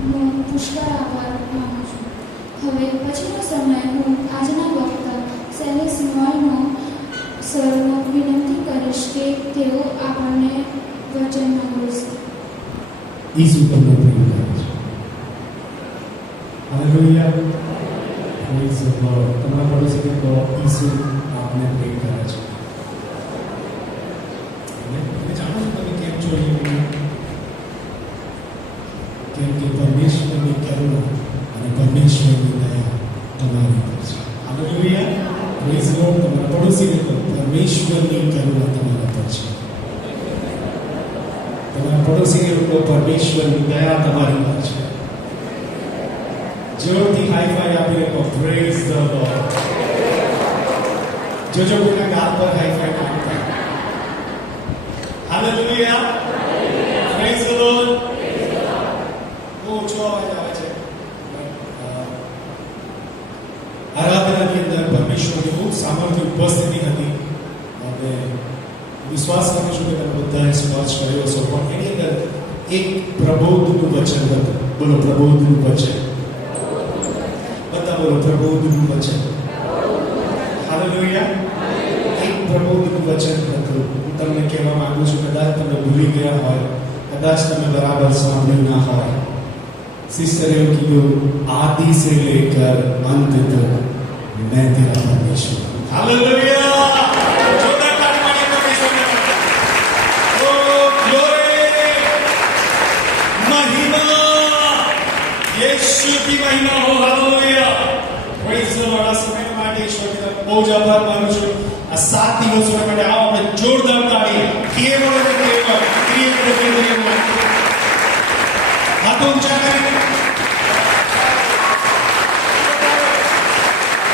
હું પુષ્કળ આભાર માનું છું. હવે પછીનો સમય હું આજના વક્તા સેલેસ નોયનો સરનો વિનંતી કરીશ કે તેઓ આપણને વચન બોલશે. ઈસુ તમને પ્રેમ કરે છે. હાલેલુયા. Praise the lord. તમારા પડોશી કહો ઈસુ આપને પ્રેમ કરે છે. તમે જાણો છો તમે કેમ છો અહીંયા? કેમ કે પરમેશ્વરની કરુણા અને પરમેશ્વરની દયા તમારી પર છે. હાલેલુયા. Praise the lord. તમારા પડોશીને કહો પરમેશ્વરની કરુણા તમારા પર છે. તમારા પડોશીને કહો પરમેશ્વરની દયા તમારી પર છે. જોરથી હાઈ ફાઈ આપીને કહો પ્રેઝ ધ લોર્ડ. જોજો કોઈના ગાલ પર હાઈ ફાઈ ના આપતા. હાલેલુયા. Praise the lord. ઓછો અવાજ આવે છે. આરાધનાની અંદર પરમેશ્વરની ખૂબ સામર્થ્ય ઉપસ્થિતિ હતી અને વિશ્વાસ કરું છું કે તમે બધાએ સ્પર્શ કર્યો છો. પણ એની અંદર એક પ્રબોધનું વચન હતું. બોલો પ્રબોધનું વચન. બધા બોલો પ્રબોધનું વચન. હાલેલુયા. એક પ્રબોધનું વચન હતું. હું તમને કહેવા માંગુ છું, કદાચ તમે ભૂલી ગયા હોય, કદાચ તમે બરાબર સાંભળ્યું ના હોય. સિસ્ટરે એવું કીધું, આદિ સે લેકર અંત તક मैं तेरा परमेश्वर. हालेलुया. जोरदार ताली मारिए परमेश्वरને. ઓ ગ્લોરી. મહિમા યેશુ की महिमा हो. हालेलुया. Praise the lord. આ સમય માટે ઈશ્વરનો બહુ જ આભાર માનું છું. આ 7 દિવસો માટે આવો આપણે જોરદાર તાળી. કેવળ અને કેવળ ક્રિયા હાથ ઊંચા કરીને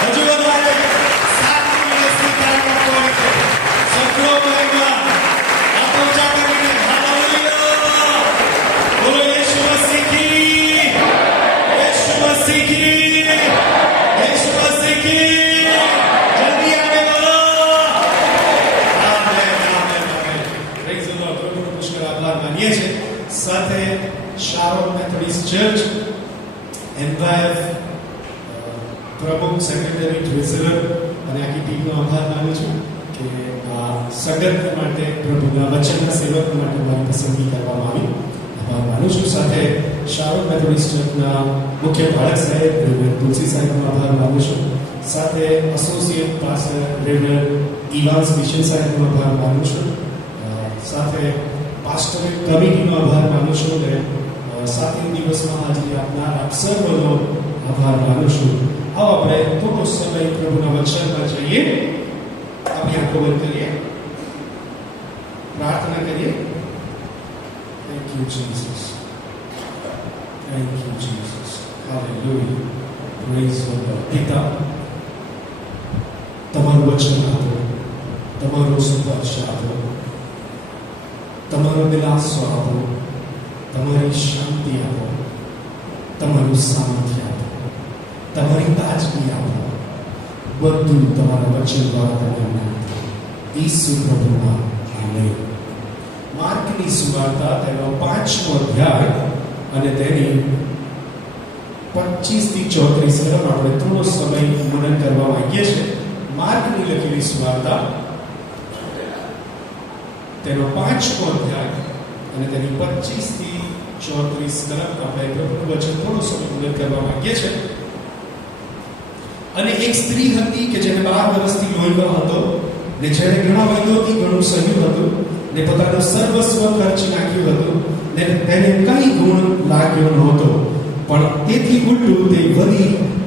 હજુ વધારે 7 દિવસની તારીખ આપવાની છે. સગળો મહિમા હાથ ઊંચા કરીને હાલેલુયા. બોલો યેશુ મસીહ કી. યેશુ મસીહ કી. યેશુ મસીહ કી. જલ્દી આગે બોલો. Amen amen amen. Praise the lord. પ્રભુનો પુષ્કળ આભાર માનીએ છીએ. સાથે શારોન મેથોડિસ્ટ ચર્ચ એમ્પાયર પ્રમુખ સેક્રેટરી ટ્રેઝરર અને આખી ટીમનો આભાર માનું છું કે આ સગત માટે પ્રભુના વચનના સેવક માટે મારી પસંદગી કરવામાં આવી. આભાર માનું છું. સાથે શારોન મેથોડિસ્ટ ચર્ચના મુખ્ય બાળક સાહેબ રેવરેન્ડ તુલસી સાહેબનો આભાર માનું છું. સાથે એસોસિએટ પાસ્ટર રેવરેન્ડ ઇવાન્સ મિશન સાહેબનો આભાર માનું છું. સાથે પાસ્ટોરલ કમિટીનો આભાર માનું છું અને 7 દિવસમાં હાજરી આપનાર આપ સર્વનો આભાર માનું છું. આવો આપણે થોડો સમય પ્રભુના વચનમાં જઈએ. આપણી આંખો બંધ કરીએ, પ્રાર્થના કરીએ. Thank you Jesus. Thank you Jesus. Hallelujah. Praise the lord. પિતા, તમારું વચન આપો, તમારો સ્પર્શ આપો, તમારો દિલાસો આપો, તમારી શાંતિ આપો, તમારું સામર્થ્ય આપો, તમારી તાજગી આપો. બધું તમારા વચન દ્વારા તમે આપો. ઈસુ પ્રભુમાં આમેન. માર્કની સુવાર્તા તેનો 5મો અધ્યાય અને તેની 25 થી 34 તરફ આપણે થોડો સમય મનન કરવા માંગીએ છીએ. માર્કની લખેલી સુવાર્તા તેનો 5મો અધ્યાય અને તેની 25 થી 34 તરફ આપણે પ્રભુનું વચન થોડો સમય મનન કરવા માંગીએ છીએ. અને એક સ્ત્રી હતી કે જેને 12 વર્ષથી લોહીનો હતો ને જેણે ઘણા વૈદ્યોથી ઘણું સહ્યું હતું ને પોતાનું સર્વસ્વ ખર્ચી નાખ્યું હતું ને તેને કઈ ગુણ લાગ્યો નહોતો. પણ તેથી ઉલટું તે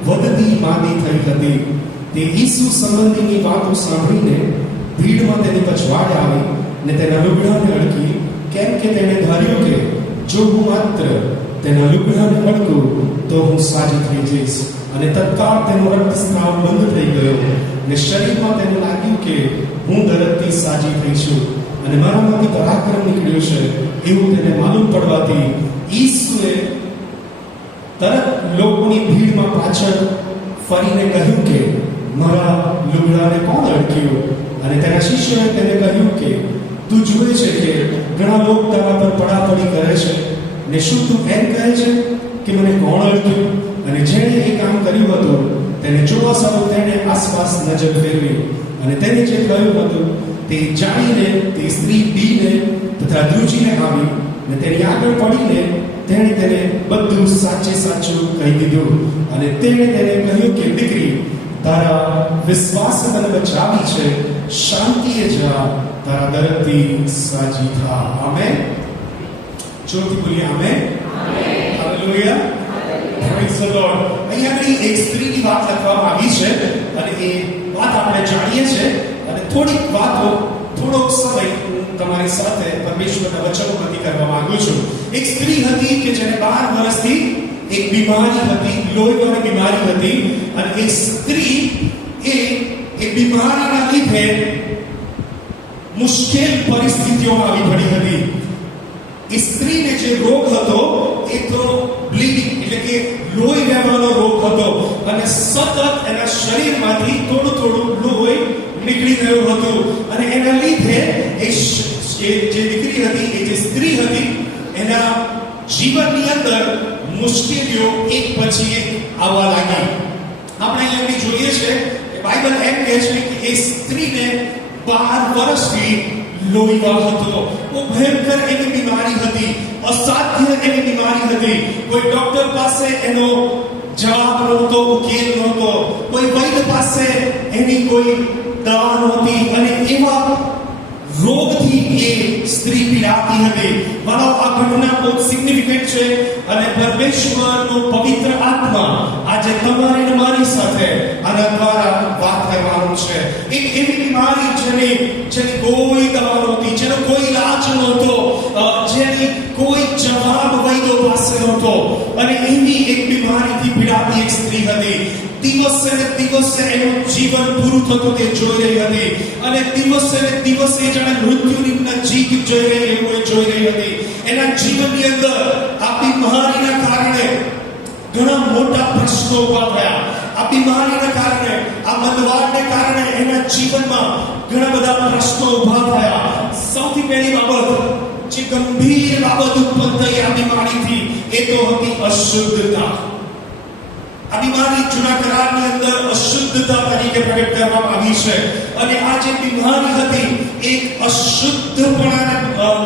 વધતી માંદી થઈ હતી. તે ઈસુ સંબંધીની વાતો સાંભળીને ભીડમાં તેની પછવાડે આવી ને તેના લુગડાને અડકી, કેમ કે તેણે ધાર્યું કે જો હું માત્ર તેના લુગડાને અડકું તો હું સાજી થઈ જઈશ. અને તત્કાળ તેનો રક્તસ્રાવ બંધ થઈ ગયો ને શરીરમાં તેને લાગ્યું કે હું તરતથી સાજી થઈ છું અને મારામાંથી પરાક્રમ નીકળ્યું છે એવું તેને માલુમ પડવાથી ઈસુએ તરત લોકોની ભીડમાં પાછળ ફરીને કહ્યું કે મારા લુગડાને કોણ અડક્યું? અને તેના શિષ્યોએ તેને કહ્યું કે તું જુએ છે કે ઘણા લોકો તારા પર પડાપડી કરે છે ને શું તું એમ કહે છે કે મને કોણ ઓળખ્યું? અને જેણે એ કામ કર્યું હતું તેને જોવા સારું તેણે આસપાસ નજર ફેરવી, અને તેને જે કહ્યું હતું તે જાણીને તે સ્ત્રી બીને તથા ધ્રુજીને આવી, અને તેની આગળ પડીને તેણે તેને બધું સાચે સાચું કહી દીધું. અને તેણે તેને કહ્યું કે દીકરી, તારા વિશ્વાસે તને બચાવી છે, શાંતિએ જા, તારા દર્દથી સાજી થા. આમેન. જોરથી બોલીએ amen. Hallelujah. Praise the lord. અહીંયા એક સ્ત્રીની વાત લખવામાં આવી છે અને એ વાત આપણે જાણીએ છીએ, અને થોડીક વાતો થોડોક સમય હું તમારી સાથે પરમેશ્વરના વચનોમાંથી કરવા માંગુ છું. એક સ્ત્રી હતી કે જેને 12 વર્ષથી એક બીમારી હતી, લોહીવાળી બીમારી હતી, અને એ સ્ત્રી એ બીમારીના લીધે મુશ્કેલ પરિસ્થિતિઓમાં આવી પડી હતી. એ સ્ત્રીને જે રોગ હતો એ તો બ્લીડિંગ એટલે કે લોહી વહેવાનો રોગ હતો, અને સતત એના શરીરમાંથી થોડું થોડું લોહી નીકળી રહ્યું હતું. અને એના લીધે એ જે દીકરી હતી, એ જે સ્ત્રી હતી, એના જીવનની અંદર મુશ્કેલીઓ એક પછી એક આવવા લાગી. આપણે અહીંયા જોઈએ છે કે બાઇબલ એમ કહે છે કે એ સ્ત્રીને 12 વર્ષથી લોહીવાળ હતો. બહુ ભયંકર એવી બીમારી હતી, અસાધ્ય એવી બીમારી હતી. કોઈ ડોક્ટર પાસે એનો જવાબ નહોતો, ઉકેલ નહોતો, કોઈ વૈદ્ય પાસે એની કોઈ દવા નહોતી, અને એવા રોગથી એ સ્ત્રી પીડાતી હતી. મારો આ ઘટના બહુ સિગ્નિફિકન્ટ છે, અને પરમેશ્વરનો પવિત્ર આત્મા આજે તમારી અને મારી સાથે આના દ્વારા વાત કરવાનું છે. એક એવી બીમારી જેની કોઈ દવા નહોતી, જેનો કોઈ ઈલાજ નહોતો, જેની કોઈ જવાબ વૈદ્યો પાસે નહોતો, અને એવી એક બીમારીથી પીડાતી એક સ્ત્રી હતી. દિવસે ને દિવસે એનું જીવન પૂરું થતું તે જોઈ રહી હતી, અને દિવસે ને દિવસે જાણે મૃત્યુની નજીક જોઈ રહી હતી. એના જીવનની અંદર આ બીમારીના કારણે ઘણા મોટા પ્રશ્નો ઉભા થયા. આ બીમારીના કારણે, આ મંદવાડને કારણે એના જીવનમાં ઘણા બધા પ્રશ્નો ઉભા થયા. સૌથી પહેલી બાબત, જે ગંભીર બાબત ઉત્પન્ન થઈ આ બીમારીથી, એ તો હતી અશુદ્ધતા. આ બીમારી જૂના કરારની અંદર અશુદ્ધતા તરીકે પ્રગટ કરવામાં આવી છે, અને આ જે બીમારી હતી એક અશુદ્ધપણાને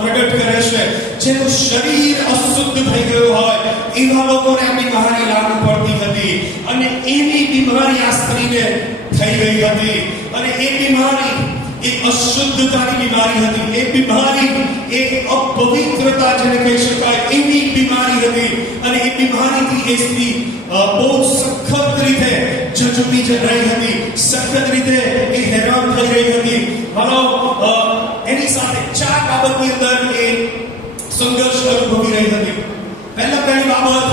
પ્રગટ કરે છે. જેનું શરીર અશુદ્ધ થઈ ગયું હોય એવા લોકોને આ બીમારી લાગુ પડતી હતી, અને એવી બીમારી આ સ્ત્રીને થઈ ગઈ હતી. અને એ બીમારી એ અશુદ્ધતાની બીમારી હતી. એ બીમારી એ અપવિત્રતા જેને કહી શકાય એવી બીમારી હતી, અને એ બીમારીથી એ સ્ત્રી બહુ સખત રીતે ઝઝૂમી રહી હતી, સખત રીતે એ હેરાન થઈ રહી હતી. માનો એની સાથે 4 બાબતની અંદર એ સંઘર્ષ અનુભવી રહી હતી. પહેલી બાબત,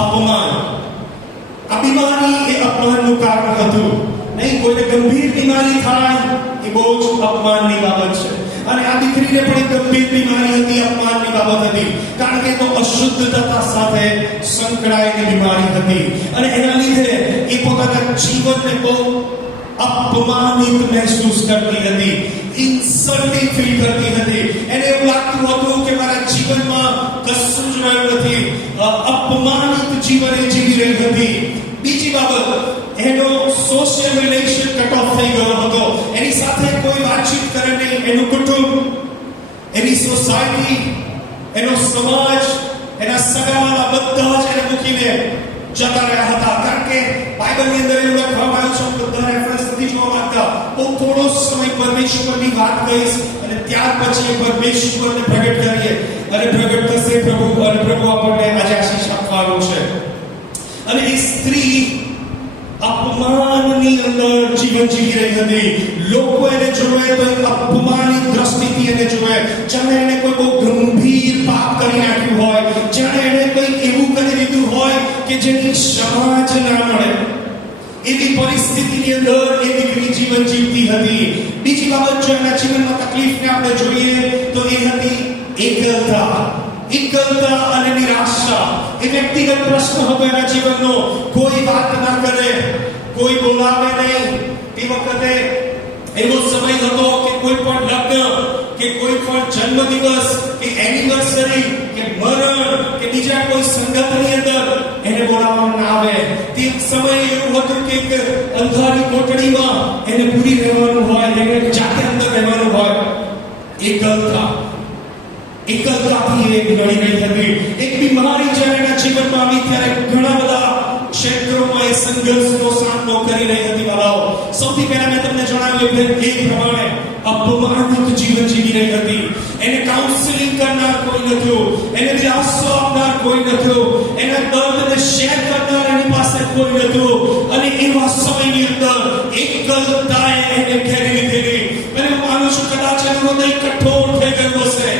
અપમાન. આ બીમારી એ અપમાનનું કારણ હતું. નહીં, કોઈને ગંભીર બીમારી થાય એ બહુ જ અપમાનની બાબત છે, અને આ દીકરીને પણ એક ગંભીર બીમારી હતી, અપમાનની બાબત હતી, કારણ કે તો અશુદ્ધતા સાથે સંકળાયેલી બીમારી હતી, અને એના લીધે એ પોતાના જીવનને બહુ અપમાનિત મહેસૂસ કરતી હતી, ઇન્સલ્ટિંગ ફીલ કરતી હતી. એને એવું લાગતું હતું કે મારા જીવનમાં કશું જ રહ્યું નથી, અપમાનિત જીવન એ જીવી રહી હતી. બીજી બાબત, એનો સોશિયલ રિલેશન કટ ઓફ થઈ ગયો હતો. એની સાથે કોઈ વાતચીત કરે નહીં. એનું કુટુંબ, એની સોસાયટી, એનો સમાજ, એના સગાવાલા બધા જ એને મૂકીને જતા રહ્યા હતા. કારણ કે બાઇબલની અંદર એવું લખવામાં આવ્યું છે, બધા રેફરન્સ નથી જોવા માંગતા, બહુ થોડો સમય પરમેશ્વરની વાત કહીશ, અને ત્યાર પછી પરમેશ્વરને પ્રગટ કરીએ, અને પ્રગટ થશે પ્રભુ, અને પ્રભુ આપણને આજે આશીષ આપવાનો છે. અને એ સ્ત્રી અપમાનની અંદર જીવન જીવી રહી હતી. લોકો એને જોવે તો એક અપમાનિત દ્રષ્ટિથી એને જોવે, જાણે એને કોઈ બહુ ગંભીર પાપ કરી નાખ્યું હોય, જાણે એને કોઈ એવું કરી દીધું હોય કે જેની ક્ષમા જ ના મળે. એવી પરિસ્થિતિની અંદર એ દીકરી જીવન જીવતી હતી. બીજી બાબત, જો એના જીવનમાં તકલીફને આપણે જોઈએ તો એ હતી એકલતા અને નિરાશા. એ વ્યક્તિગત પ્રશ્ન હતો એના જીવનનો. કોઈ વાત ના કરે, કોઈ બોલાવે નહીં. એ વખતે એવો સમય હતો કે કોઈ પણ લગ્ન કે કોઈ પણ જન્મદિવસ કે એનિવર્સરી કે મરણ કે બીજા કોઈ સંગતની અંદર એને બોલાવવામાં આવે, તે સમય એવું હતું કે એક અંધારી કોટડીમાં એને પૂરી રહેવાનું હોય, એને જાતે અંદર રહેવાનું હોય. એકલતાથી એ લડી રહી હતી. એક બીમારી જ્યારે એના જીવનમાં આવી ત્યારે ઘણા બધા ક્ષેત્રોમાં એ સંઘર્ષનો સામનો કરી રહી હતી. વાલાઓ, સૌથી પહેલા મેં તમને જણાવ્યું એ પ્રમાણે અપમાનિત જીવન જીવી રહી હતી. એને કાઉન્સેલિંગ કરનાર કોઈ નહોતું, એને દિલાસો આપનાર કોઈ નહોતું, એના દર્દને શેર કરનાર એની પાસે કોઈ નહોતું. અને એવા સમયની અંદર એકલતાએ એને ઘેરી લીધેલી. અને હું માનું છું કદાચ એનું હૃદય કઠોર થઈ ગયું હશે.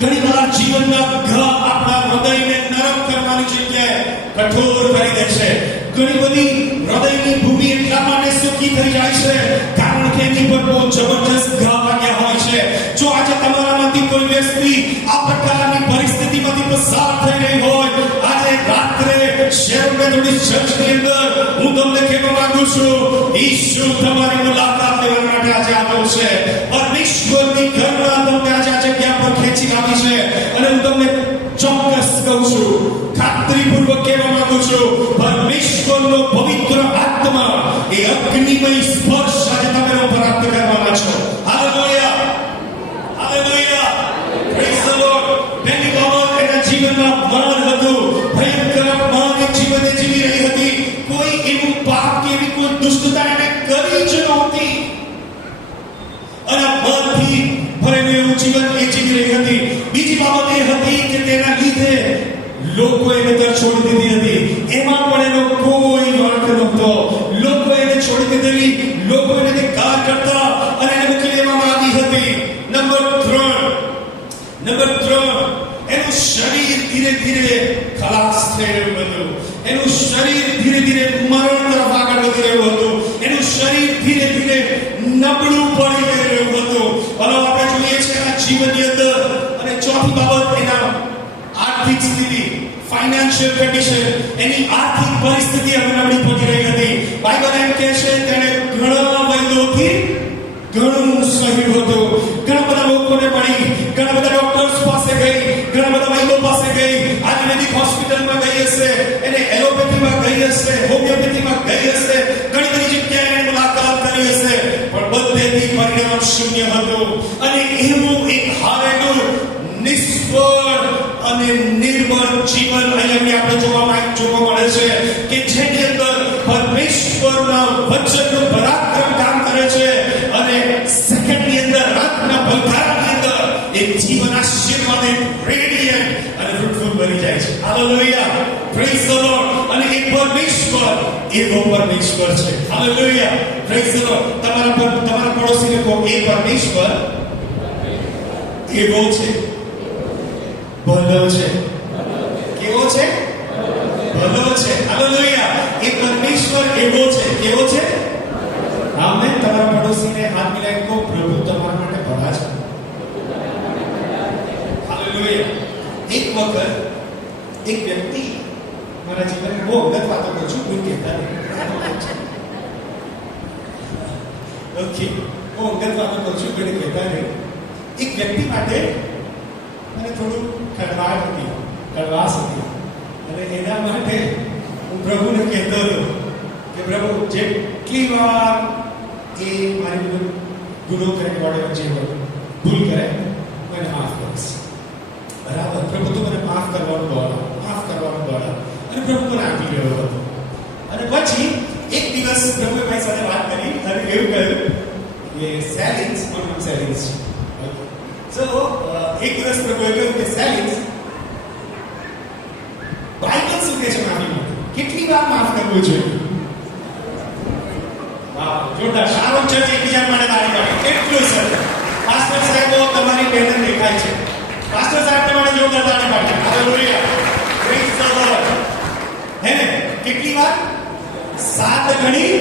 ઘણી વાર જીવનના ઘા આપણા હૃદયને નરમ કરવાની જગ્યાએ કઠોર કરી દે છે. ઘણી બધી હૃદયની ભૂમિ એટલા માટે સૂકી થઈ જાય છે કારણ કે એની પર બહુ જબરજસ્ત ઘા વાગ્યા હોય છે. જો આજે તમારામાંથી કોઈ વ્યક્તિ આ પ્રકારની પરિસ્થિતિમાંથી પસાર થઈ રહી હોય, આજે રાત્રે શહેરમાં થોડી ચર્ચની અંદર હું તમને કહેવા માંગુ છું, ઈશ્વર તમારી મુલાકાત લેવા માટે આજે આવ્યો છે. પરમેશ્વરની કરુણા તમને આજે આ જગ્યા પર ખેંચી લાવી છે. અને હું તમને ચોક્કસ કહું છું, ખાતરીપૂર્વક કહેવા માંગુ છું, પરમેશ્વરનો પવિત્ર આત્મા એ અગ્નિમય સ્પર્શ આજે તમે પ્રાપ્ત કરવાના છો. Hallelujah, hallelujah, praise the lord. પહેલી બાબત, એના જીવનમાં અપમાન હતું, ભયંકર અપમાન એ જીવને જીવી રહી હતી. કોઈ એવું પાપ કે એવી કોઈ દુષ્ટતા એને કરી જ નહોતી અને અપમાનથી ભરેલું એવું જીવન એ જીવી રહી હતી. બીજી બાબત એ હતી કે તેના લીધે લોકો એને છોડી દીધી હતી. એમાં પણ એનો કોઈ વાંક નહોતો. લોકો એને છોડી દીધેલી, લોકો એને ધિક્કાર કરતા અને એને મૂકી દેવામાં આવી હતી. નંબર 3, એનું શરીર ધીરે ધીરે ખલાસ થઈ રહ્યું હતું. એનું શરીર ધીરે ધીરે મરણ તરફ આગળ વધી રહ્યું હતું. એનું શરીર ધીરે ધીરે નબળું પડી રહ્યું હતું. હવે આપણે જોઈએ છે એના જીવનની અંદર. અને ચોથી બાબત, એના આર્થિક સ્થિતિ, ફાઇનાન્શિયલ કન્ડિશન, એની આર્થિક પરિસ્થિતિ હવે નબળી પડી રહી હતી. બાઇબલ એમ કહે છે તેણે ઘણા વૈદ્યોથી ઘણું સહ્યું હતું. ઘણા બધા લોકોને મળી, ઘણા બધા ડોક્ટર્સ પાસે ગઈ, ઘણા બધા વૈદ્યો પાસે ગઈ, આયુર્વેદિક હોસ્પિટલમાં ગઈ હશે, એને એલોપેથીમાં ગઈ હશે, હોમિયોપેથીમાં ગઈ હશે, ઘણી બધી જગ્યાએ એને મુલાકાત કરી હશે, પણ બધેથી પરિણામ શૂન્ય હતું. અને એવું એક હારેલું, નિષ્ફળ અને નિર્બળ જીવન અહીંયા આપણે જોવા મળે છે કે જેની અંદર પરમેશ્વરના વચનનું પરાક્રમ કામ કરે છે અને સેકન્ડની અંદર, રાતના ભલકારાની અંદર એક જીવન આશીર્વાદિત, રેડિયન્ટ અને ફ્રૂટફુલ બની જાય છે. Hallelujah, praise the lord. અને એ પરમેશ્વર એવો પરમેશ્વર છે. Hallelujah, praise the lord. તમારા પડોશીને કહો, એ પરમેશ્વર એવો છે, ભલો છે. કેવો છે? ભલો છે. હાલેલુયા. એ પરમેશ્વર એવો છે. કેવો છે? આમે. તમારા પડોશીને હાથ મિલાવી કહો, પ્રભુ તમારા માટે ભલા છે. હાલેલુયા. એક વખત એક વ્યક્તિ મારા જીવનમાં બહુ અગત્ય વાતો કરું છું, કોઈ કહેતા નહીં. ઓકે, બહુ અગત્ય વાતો કરું છું, કોઈને કહેતા નહીં. એક વ્યક્તિ માટે મને થોડું કડવાશ હતી અને એના માટે હું પ્રભુને કહેતો હતો કે પ્રભુ, જેટલી વાર એ મારી ગુનો કરે, જે ભૂલ કરે, હું એને માફ કરીશ. બરાબર, પ્રભુ તો મને માફ કરવાનું દોડા અને પ્રભુ મને આપી ગયો હતો. અને પછી એક દિવસ પ્રભુએ મારી સાથે વાત કરી અને એવું કહ્યું કે સેલિંગ્સ So, એક દિવસ પ્રભુએ કહ્યું કે સેલિંગ્સ, બાઇબલ શું કહે છે માફી માટે? કેટલી વાર માફ કરવું જોઈએ? વાહ, જોરદાર. સારો ચર્ચ એકબીજા માટે તાળી પાડે. કેટલું સરસ. પાસ્ટર સાહેબો, તમારી મહેનત દેખાય છે. પાસ્ટર સાહેબ તમારે જોરદાર તાળી પાડે. Hallelujah, praise the lord. હે ને? કેટલી વાર? 7 ગણી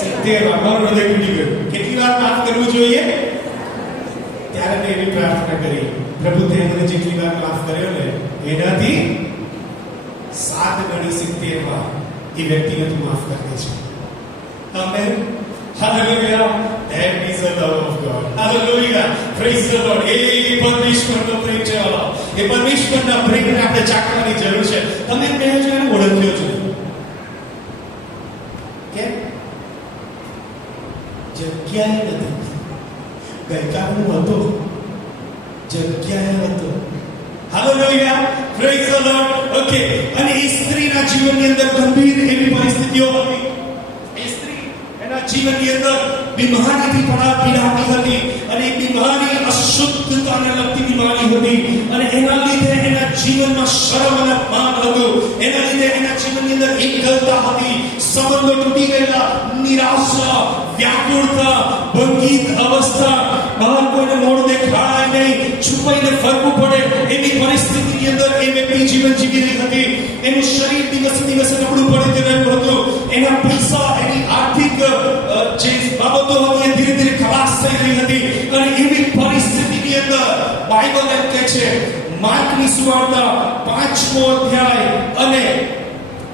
70 વાર. મારું હૃદય તૂટી ગયું. કેટલી વાર માફ કરવું જોઈએ? ત્યારે મેં એવી પ્રાર્થના કરી, પ્રભુ તે મને જેટલી વાર માફ કર્યો ને એનાથી 7 ગણી 70 વાર એ વ્યક્તિને તું માફ કરી દે છે. Amen. Hallelujah. That is the love of God. Hallelujah. Praise the Lord. એ પરમેશ્વરનો પ્રેમ છે. એ પરમેશ્વરના પ્રેમને આપણે ચાખવાની જરૂર છે. તમે બે જણને ઓળખ્યો છો કેમ? જગ્યાએ નથી. ગઈકાલ હું હતો, જગ્યાએ હતો. Hallelujah. Praise the Lord. Okay. અને એ સ્ત્રીના જીવનની અંદર ગંભીર એવી પરિસ્થિતિઓ હતી. એ સ્ત્રી એના જીવનની અંદર બીમારીથી પીડાતી હતી અને એ બીમારી અશુદ્ધતાને લગતી બીમારી હતી અને એના લીધે એના જીવનમાં શરમ અને અપમાન હતું. એના લીધે એના જીવનની અંદર એકલતા હતી, સંબંધો તૂટી ગયેલા, નિરાશા, વ્યાકુળતા, ભંગિત અવસ્થા, બહાર કોઈને મોઢું દેખાય નહીં, છુપાઈને ફરવું પડે એવી પરિસ્થિતિની અંદર એ વ્યક્તિ જીવન જીવી રહી હતી. એનું શરીર દિવસે દિવસે નબળું પડે રહ્યું હતું. એના પૈસા, એની આર્થિક જે બાબતો હતી એ ધીરે ધીરે ખલાસ થઈ રહી હતી અને એવી પરિસ્થિતિની અંદર બાઇબલ એમ કહે છે, માર્કની સુવાર્તા 5મો અધ્યાય અને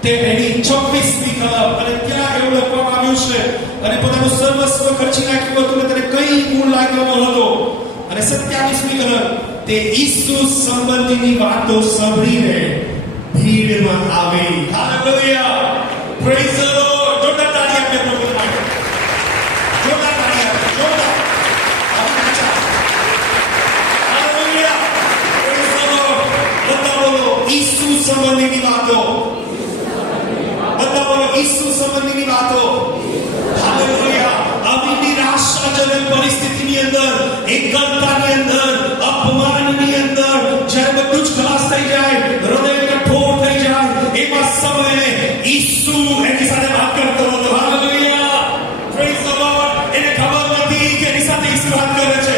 તે એની 26મી કલમ, અને ત્યાં એવું લખવામાં આવ્યું છે, અને પોતાનું સર્વસ્વ ખર્ચી નાખ્યું હતું અને તેને કઈ ગુણ લાગ્યો ન હતો. અને 27મી કલમ, તે ઈસુ સંબંધીની વાતો સાંભળીને ભીડમાં આવી. હાલેલુયા. Praise the lord. જોરદાર તાળી આપે પ્રભુ માટે. જોરદાર તાળી આપે. જોરદાર. હાલેલુયા. Praise the lord. બધા બોલો ઈસુ સંબંધીની વાતો. બધા બોલો ઈસુ સંબંધીની વાતો. હાલેલુયા. આવી નિરાશાજનક પરિસ્થિતિની અંદર, એકલતાની અંદર, અપમાનની અંદર જ્યારે બધું જ ખલાસ થઈ જાય, હૃદય કઠોર થઈ જાય, એવા સમયે ઈસુ એની સાથે વાત કરતો હતો. હાલેલુયા. Praise the lord. એને ખબર નથી કે એની સાથે ઈસુ વાત કરે છે.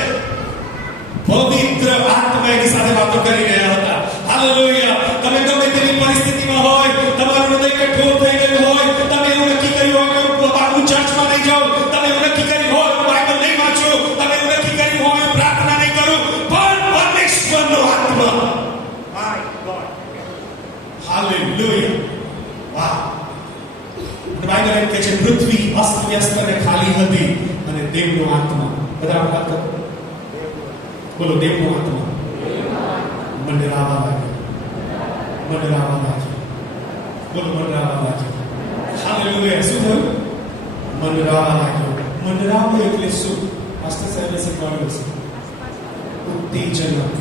પવિત્ર આત્મા એની સાથે વાતો કરી રહ્યા હતા. હાલેલુયા. તમે ગમે તેવી પરિસ્થિતિમાં હોય, તમારું હૃદય કઠોર થઈ ગયું હોય, તમે એવું નક્કી કર્યું હોય કે હું ચર્ચમાં નહીં જાઉં, તમે એવું નક્કી કર્યું હોય હું બાઇબલ નહીં વાંચું, તમે એવું નક્કી કર્યું હોય હું પ્રાર્થના નહીં કરું, પણ પરમેશ્વરનો આત્મા, માય ગોડ, હાલેલુયા. વાહ. બાઇબલ એમ કહે છે પૃથ્વી અસ્તવ્યસ્ત અને ખાલી હતી અને દેવનો આત્મા, બધા વાત કરો, બોલો દેવનો આત્મા મંડરાવા લાગ્યો. મંડરાવા લાગ્યો. બોલો મંડરાવા લાગ્યો. હાલેલુયા. શું થયું? મંડરાવા લાગ્યો. મંડરાવો એટલે શું? પાસ્ટર સાહેબે શીખવાડ્યું છે. ઉત્તેજનક,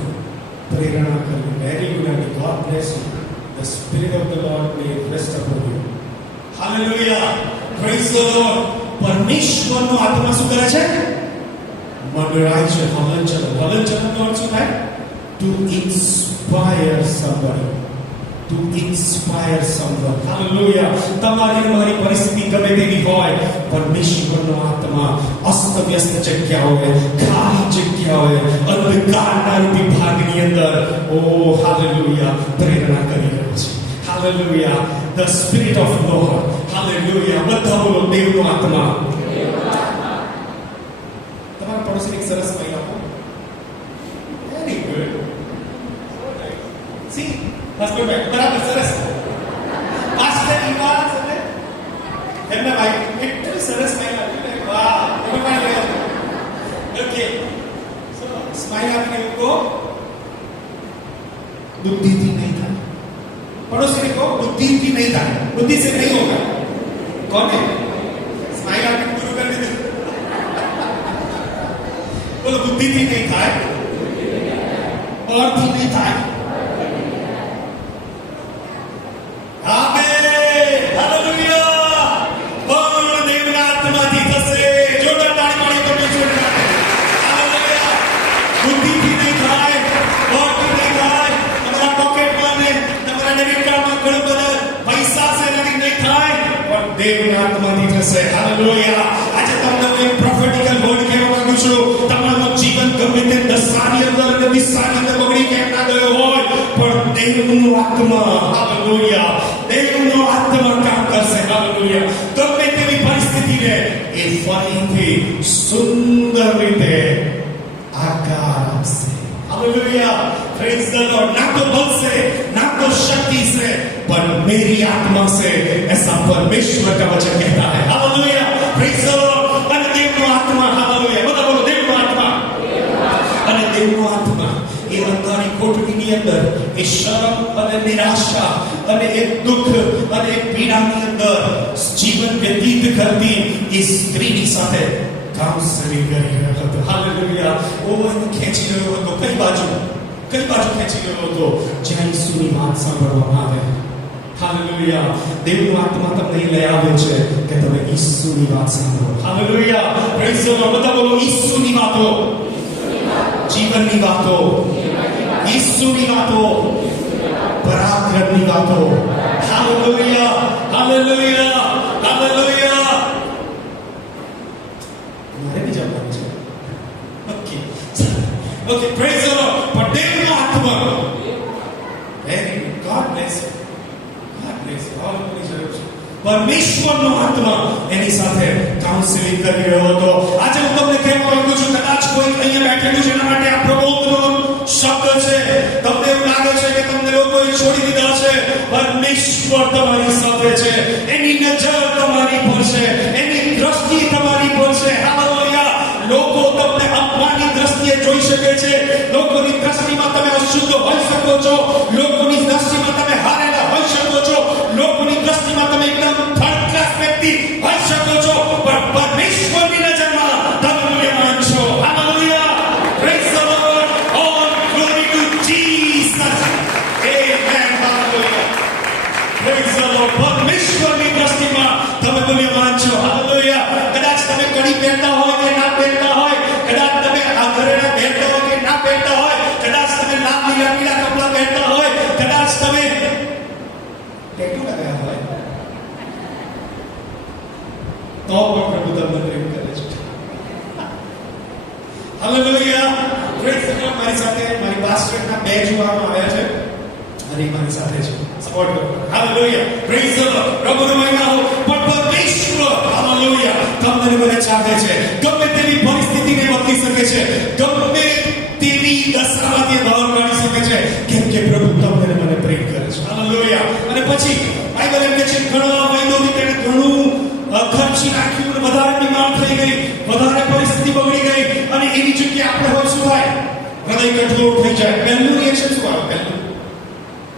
પ્રેરણા કરવી. Very good and God bless you. The spirit of the lord may rest upon you. Hallelujah. Praise the lord. પરમેશ્વરનો આત્મા શું કરે છે? મંડરાય છે. હલનચલન. હલનચલનનો અર્થ શું થાય? To inspire somebody. To inspire someone. Hallelujah. તમારી મારી પરિસ્થિતિ ગમે તેવી હોય, પરમેશ્વરનો આત્મા અસ્તવ્યસ્ત જગ્યાઓએ, ખાલી જગ્યાઓએ, અંધકારના રૂપી ભાગની અંદર, ઓ હાલેલુયા, પ્રેરણા કરી રહ્યો છે. Hallelujah. The spirit of Lord. Hallelujah. બધા બોલો દેવનો આત્મા. તમારા પડોશીને એક સરસ સ્માઈલ આપો. Very good. See? Husband wife બરાબર સરસ. પાસ્ટર ઈમાન સાથે એમના વાઈફ એટલું સરસ સ્માઈલ આપ્યું. વાહ. તમે પણ ગયા. ઓકે. સો સ્માઈલ આપીને કહો बुद्धि नहीं था. पड़ोसी ने कहो बुद्धि थी नहीं था. बुद्धि से नहीं होगा. कौन है? स्माइल आपने शुरू कर दी. बोलो बुद्धि थी नहीं था और थी नहीं था. દેવની આત્માથી થશે. હાલેલુયા. આજે તમને એક પ્રોફેટિકલ વર્ડ કહેવા માંગુ છું. તમારું જીવન ગમે તે દશાની અંદર અને દિશાની અંદર બગડી કેમ ના ગયો હોય, પણ દેવનો આત્મા, હાલેલુયા, દેવનો આત્મા કામ કરશે. હાલેલુયા. ગમે તેવી પરિસ્થિતિને એ ફરીથી સુંદર રીતે આકાર આપશે. हालेलुया. Praise the Lord. ना तो बल से, ना तो शक्ति से, पर मेरी आत्मा से, ऐसा परमेश्वर का वचन कहता है. हालेलुया. Praise the Lord. और देव आत्मा એ શરમ અને નિરાશા અને એ દુઃખ અને એ પીડાની અંદર જીવન વ્યતીત કરતી એ સ્ત્રીની સાથે કાઉન્સેલિંગ કરી રહ્યો હતો. હાલેલુયા. એને ખેંચી રહ્યો હતો. કઈ બાજુ ખેંચી રહ્યો હતો? જ્યાં ઈસુની વાત સાંભળવામાં આવે. હાલેલુયા. દેવનો આત્મા તમને લઈ આવે છે કે તમે ઈસુની વાત સાંભળો. હાલેલુયા. Praise the lord. બધા બોલો ઈસુની વાતો, જીવનની વાતો, ઈસુની વાતો, પરાક્રમની વાતો. હાલેલુયા. હાલેલુયા. હાલેલુયા. મારે બીજા વાત છે. Okay praise the lord. પણ દેવનો આત્મા, વેરી ગોડ બ્લેસ યુ. પરમેશ્વરનો આત્મા એની સાથે કાઉન્સેલિંગ કરી રહ્યો હતો. આજે હું તમને કહેવા માંગુ છું, કદાચ કોઈ અહીંયા બેઠેલું છે એના માટે આ પ્રબોધનો શબ્દ છે. તમને એવું લાગે છે કે તમને લોકોએ છોડી દીધા છે. પરમેશ્વર તમારી સાથે છે. એની નજર તમારી પર છે. એની દ્રષ્ટિ તમારી પર છે. હાલેલુયા. લોકો તમને અપમાનની દ્રષ્ટિએ જોઈ શકે છે. લોકોની દ્રષ્ટિમાં તમે અશુદ્ધ હોઈ શકો છો. લોકોની દ્રષ્ટિમાં તમે હારેલા હોઈ શકો છો. લોકોની દ્રષ્ટિમાં તમે એકદમ થર્ડ ક્લાસ વ્યક્તિ હોઈ શકો છો. પણ પરમેશ્વરની નજરમાં તમે મૂલ્યવાન છો. Hallelujah. Praise the lord. All glory to Jesus. Amen. Hallelujah. Praise the lord. પરમેશ્વરની દ્રષ્ટિમાં તમે મૂલ્યવાન છો. હાલેલુયા. કદાચ તમે કડી પહેરતા હોય કે ના પહેરતા હોય, કદાચ તમે આંગળીના પહેરતા હોય કે ના પહેરતા હોય, કદાચ તમે લાલ લીલા કપડા પહેરતા હોય, કદાચ તમે ટેટુ લગાવ્યા હોય, તો પણ પ્રભુ તમને પ્રેમ કરે છે. હાલેલુયા. Praise the lord. મારી સાથે મારી પાસ્ટરના બે જુવાનો આવ્યા છે અને મારી સાથે છે. સપોર્ટ કરો. હાલેલુયા. Praise the lord. પ્રભુનો મહિમા હો. પણ પરમેશ્વર, હાલેલુયા, તમને મને ચાહે છે. ગમે તેવી પરિસ્થિતિને બદલી શકે છે. ગમે તેવી દશામાંથી બહાર કાઢી શકે છે. કેમ કે પ્રભુ તમને મને પ્રેમ કરે છે. હાલેલુયા. અને પછી બાઇબલ એમ કહે છે ઘણા મહિનોથી તેણે ઘણું ખર્ચી નાખ્યું, વધારે બીમાર થઈ ગઈ, વધારે પરિસ્થિતિ બગડી ગઈ. અને એવી જગ્યાએ આપણે હોય શું થાય? હૃદય કઠોર થઈ જાય. પહેલું રિએક્શન શું આવે? પહેલું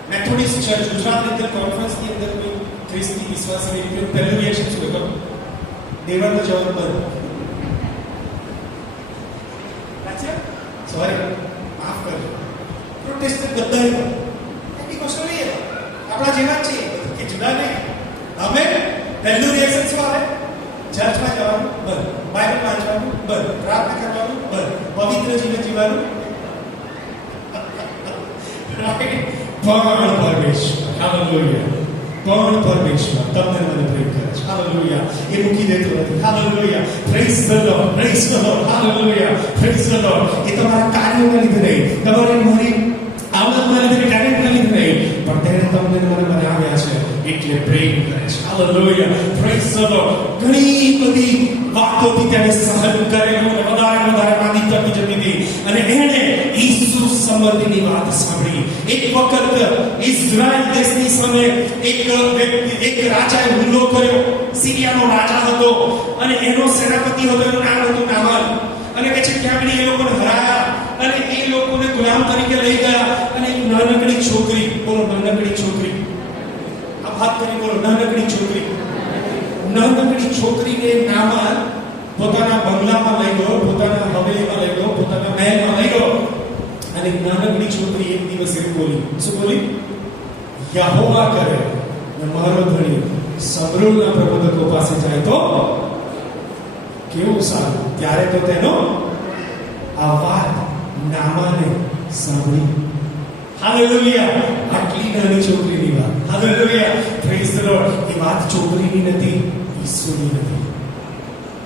મેથોડિસ્ટ ચર્ચ ગુજરાતની અંદર કોન્ફરન્સની અંદર કોઈ ખ્રિસ્તી વિશ્વાસી વ્યક્તિનું પહેલું રિએક્શન શું હતું? દેવળનો જવાબ બંધ. સોરી, માફ કરજો. પ્રોટેસ્ટન્ટ ગદ્દારી એન્ટિકોસ્ટલ નહીં, આપણા જેવા જ છે કે જુદા નહીં. અમે પહેલું રિએક્શન શું આવે? ચર્ચમાં જવાનું બંધ, બાઇબલ વાંચવાનું બંધ, પ્રાર્થના કરવાનું બંધ, પવિત્ર જીવન જીવવાનું. પણ પરમેશ્વર, હાલેલુયા, પણ પરમેશ્વર તમને મને પ્રેમ કરે છે. હાલેલુયા. એ મૂકી દેતો નથી. Hallelujah. Praise the lord. Praise the lord. Hallelujah. Praise the lord. એ તમારા કાર્યોના લીધે નહીં, તમારી મારી આવડતના લીધે, ટેલેન્ટના લીધે નહીં, પણ તેને તમને મને બનાવ્યા છે એટલે પ્રેમ કરે છે. હાલેલુયા. Praise the lord. ઘણી બધી વાતોથી તેને સહન કરેલું અને વધારે માંદી કરતી જતી હતી. અને એણે ઈસુ સમર્થની વાત સાંભળી. એક વખત ઇઝરાયલ દેશની સામે એક રાજાએ હુમલો કર્યો. સિરિયાનો રાજા હતો અને એનો સેનાપતિ હતો, એનું નામ હતું નામાન. અને કે છે ત્યાં એ લોકોને હરાયા અને એ લોકોને ગુલામ તરીકે લઈ ગયા. અને એક નાનકડી છોકરી, બોલો નાનકડી છોકરી, આ વાત કરી, બોલો નાનકડી છોકરી. નાનકડી છોકરીને નામાન પોતાના બંગલામાં લઈ ગયો, પોતાના હવેલીમાં લઈ ગયો, પોતાના મહેલમાં લઈ ગયો. અને નાનકડી છોકરી એક દિવસ એમ બોલી, શું બોલી? યહોવા કરે ને મારો ધણી સબરૂલના પ્રબોધકો પાસે જાય તો કેવું સારું. ત્યારે તો તેનો આ વાત નામાને સાંભળી. હાલેલુયા. આટલી નાની છોકરીની વાત. હાલેલુયા. Praise the lord. એ વાત છોકરીની નથી, ઈસુની નથી.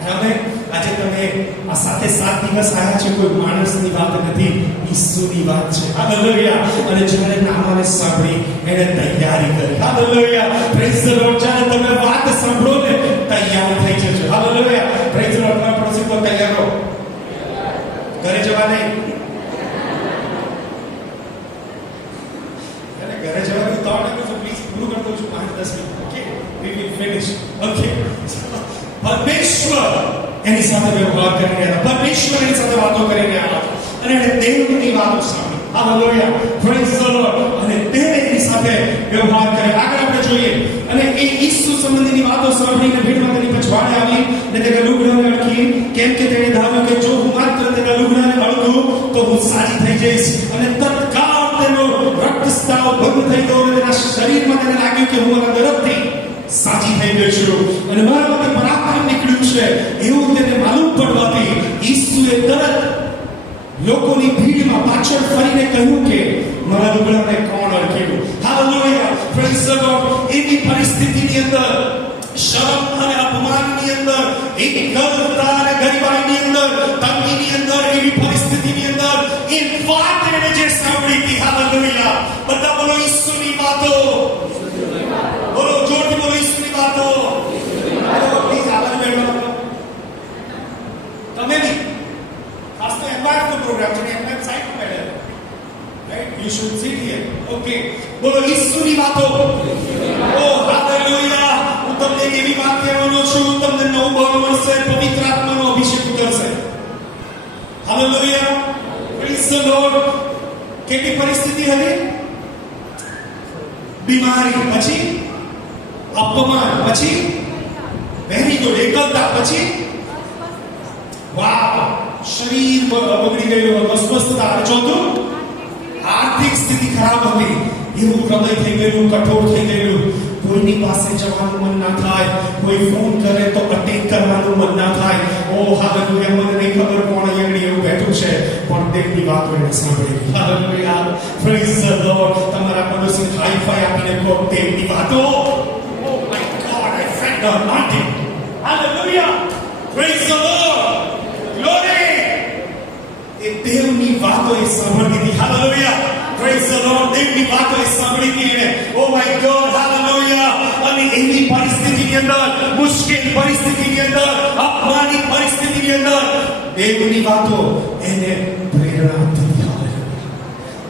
હવે આજે તમે આ સાથે 7 દિવસ આવ્યા છે, કોઈ માણસની વાત નથી, ઈસુની વાત છે. હાલેલુયા. અને જ્યારે નામાને સાંભળી એને તૈયારી કરી. હાલેલુયા. Praise the lord. જ્યારે તમે વાત સાંભળો ને તૈયાર થઈ જજો. હાલેલુયા. Praise the lord. તમારા પડોશી પર તૈયાર રહો, ઘરે જવા નહીં. ઘરે જવાનું તો પ્લીઝ પૂરું કરી દઉં છું 5-10 minute. Okay, we will finish. Okay. પરમેશ્વર એની સાથે વ્યવહાર કરી રહ્યા હતા. પરમેશ્વર એની સાથે વાતો કરી રહ્યા હતા અને એને દેવની વાતો સાંભળી. Hallelujah, praise the lord. અને તે એની સાથે વ્યવહાર કરે. આગળ આપણે જોઈએ અને એ ઈસુ સંબંધીની વાતો સાંભળીને ભીડમાં તેની પછવાડે આવી ને તેના લુગડાને અડકી, કેમ કે તેણે ધાર્યું કે જો હું માત્ર તેના લુગડાને અડકું તો હું સાજી થઈ જઈશ. અને તત્કાળ તેનો રક્તસ્રાવ બંધ થઈ ગયો અને તેના શરીરમાં તેને લાગ્યું કે હું મારા દર્દથી સાજી થઈ ગઈ છું અને મારામાંથી પરાક્રમ નીકળ્યું છે એવું તેને માલુમ પડવાથી ઈસુએ તરત લોકોની ભીડમાં પાછળ ફરીને કહ્યું કે મારા લુગડાને કોણ અડકેલું. Hallelujah, praise the lord. એવી પરિસ્થિતિની અંદર, શરમ અને અપમાનની અંદર, એકલતા અને ગરીબાઈની અંદર, તંગીની અંદર, એવી પરિસ્થિતિની અંદર એ વાત એને જે સાંભળી હતી, હાલેલુયા, બધા બોલો ઈસુની વાતો, બોલો જોરથી બોલો ઈસુની વાતો. પ્લીઝ આગળ બેઠો તમે બી ખાસ તો એમ્બાયર નો પ્રોગ્રામ છે, એમ્બાયર સાઈડ પર બેઠે, right, you should sit here. Okay, બોલો ઈસુની વાતો. ઓ હાલેલુયા, હું તમને એવી વાત કહેવાનો છું, તમને નવું બળ મળશે, પવિત્ર આત્માનો અભિષેક ઉતરશે. Hallelujah, praise the lord. કેટલી પરિસ્થિતિ હતી? બીમારી, પછી અપમાન, પછી વેરી ગુડ, એકલતા, પછી વાવ, શરીર બગડી ગયેલું, અસ્વસ્થતા, ચોથું આર્થિક સ્થિતિ ખરાબ હતી, એવું હૃદય થઈ ગયેલું, કઠોર થઈ ગયેલું, કોઈની પાસે જવાનું મન ના થાય, કોઈ ફોન કરે તો અટેક કરવાનું મન ના થાય. ઓ હાલેલુયા, મને નહીં ખબર કોણ અહીંયા એવું બેઠું છે પણ દેવની વાત એને સાંભળી. Hallelujah, praise the lord. તમારા પડોશીને હાઈ ફાઈ આપીને કહો દેવની વાતો. Oh my God, I felt the anointing. Hallelujah, praise the lord, glory. એ દેવની વાતો એ સાંભળી હતી. Hallelujah, praise the lord. દેવની વાતો એ સાંભળી હતી એને. Oh my God, hallelujah. અને એવી પરિસ્થિતિની અંદર, મુશ્કેલ પરિસ્થિતિની અંદર, અપમાનિત પરિસ્થિતિની અંદર દેવની વાતો એને પ્રેરણા આપતી હતી. હાલેલુયા,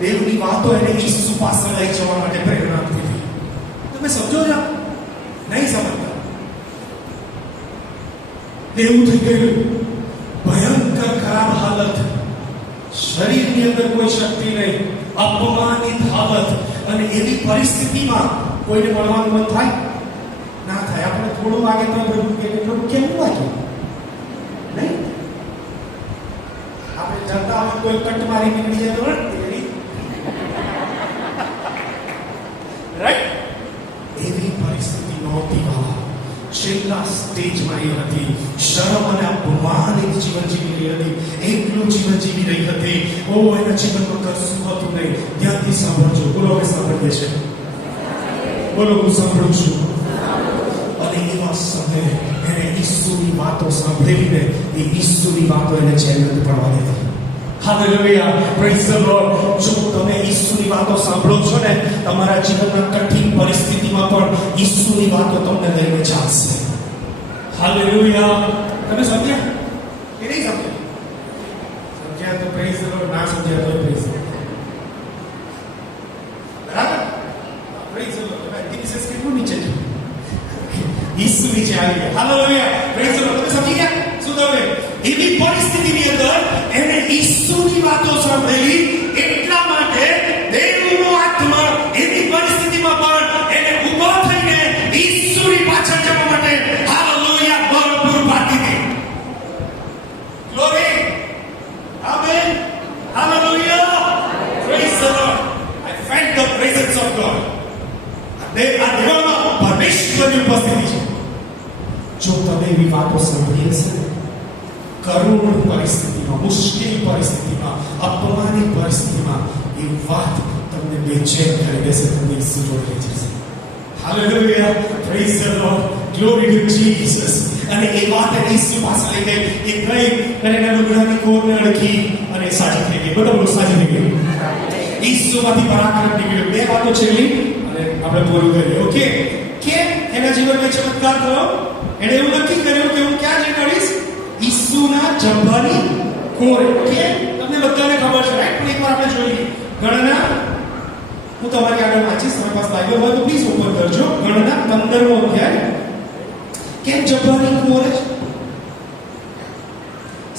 દેવની વાતો એને ઈસુ પાસે લઈ જવા માટે પ્રેરણા આપતી હતી. તમે સમજો છો? નહીં સમજતા. એવું થઈ ગયું, ભયંકર ખરાબ હાલત, શરીરની અંદર કોઈ શક્તિ નહીં, અપમાનિત હાલત. અને એવી પરિસ્થિતિમાં કોઈને મળવાનું મન થાય ના થાય? આપણે થોડું વાગે તો પ્રભુ કે પ્રભુ કેવું વાગ્યું નહીં? આપણે જતા હોય કોઈ કટ મારી નીકળી જાય તો રાઈટ. એવી પરિસ્થિતિ નહોતી વાલા, છેલ્લા સ્ટેજમાં એ હતી. શરમ અને અપમાનિત જીવન જીવી રહી હતી, એકલું જીવન જીવી રહી હતી. ઓ એના જીવનમાં કશું હતું નહીં. ત્યાંથી સાંભળજો, બોલો હવે સાંભળીએ છે, બોલો હું સાંભળું છું. અને એવા સમયે એને ઈસુની વાતો સાંભળીને એ ઈસુની વાતો એને ચેન પડવા દીધી. Hallelujah, praise the lord. જો તમે ઈસુની વાતો સાંભળો છો ને, તમારા જીવનના કઠિન પરિસ્થિતિમાં પણ ઈસુની વાતો તમને લઈને ચાલશે. હાલેલુયા, તમે સમજ્યા કે નહીં સમજ્યા? સમજ્યા તો પ્રેઝ ધ લોર્ડ, ના સમજ્યા તો પ્રેઝ ધ લોર્ડ. બરાબર, પ્રેઝ ધ લોર્ડ. એન્ટિમિસિસ કેટલું નીચે છે? ઈસુ નીચે આવી ગયા. Hallelujah, praise the lord. તમે સમજી ગયા શું તમે? એવી પરિસ્થિતિની અંદર એને ઈસુની વાતો સાંભળેલી, એટલા માટે દેવનો આત્મા એવી પરિસ્થિતિમાં પણ એને ઊભો થઈને ઈસુની પાછળ જવા માટે હાલેલુયા બળ પૂરું પાડી દીધી. Glory, amen, hallelujah, praise the lord. I felt the presence of God. આ દેવમાં પરમેશ્વરની ઉપસ્થિતિ છે. જો તમે એવી વાતો સાંભળી હશે, કરુણ પરિસ્થિતિમાં, મુશ્કેલ પરિસ્થિતિમાં, અપમાનિત પરિસ્થિતિમાં, એ વાત તમને બેચેન કરી દેશે, તમને ઈસુ જોડે લઈ જશે. Hallelujah, praise the lord, glory to Jesus. અને એ વાત એને ઈસુ પાસે લઈ ગઈ. એ ગઈ અને એના લુગડાની કોરને અડકી અને સાજી થઈ ગઈ. બધા બોલો સાજી થઈ ગઈ. ઈસુમાંથી પરાક્રમ નીકળ્યો. બે વાતો છેલ્લી અને આપણે પૂરું કરીએ. ઓકે, કેમ એના જીવનમાં ચમત્કાર થયો? એણે એવું નક્કી કર્યું કે હું ક્યાં જઈને અડીશ? ઈસુના જંભાની કોરે. કે તમને બધાને ખબર છે, રાઈટ? પણ એકવાર આપણે જોઈએ ગણના, હું તમારી આગળ વાંચીશ, તમારી પાસે બાઇબલ હોય તો પ્લીઝ ઓપન કરજો. ગણના 15મો અધ્યાય. કેમ જંભાની કોરે છે?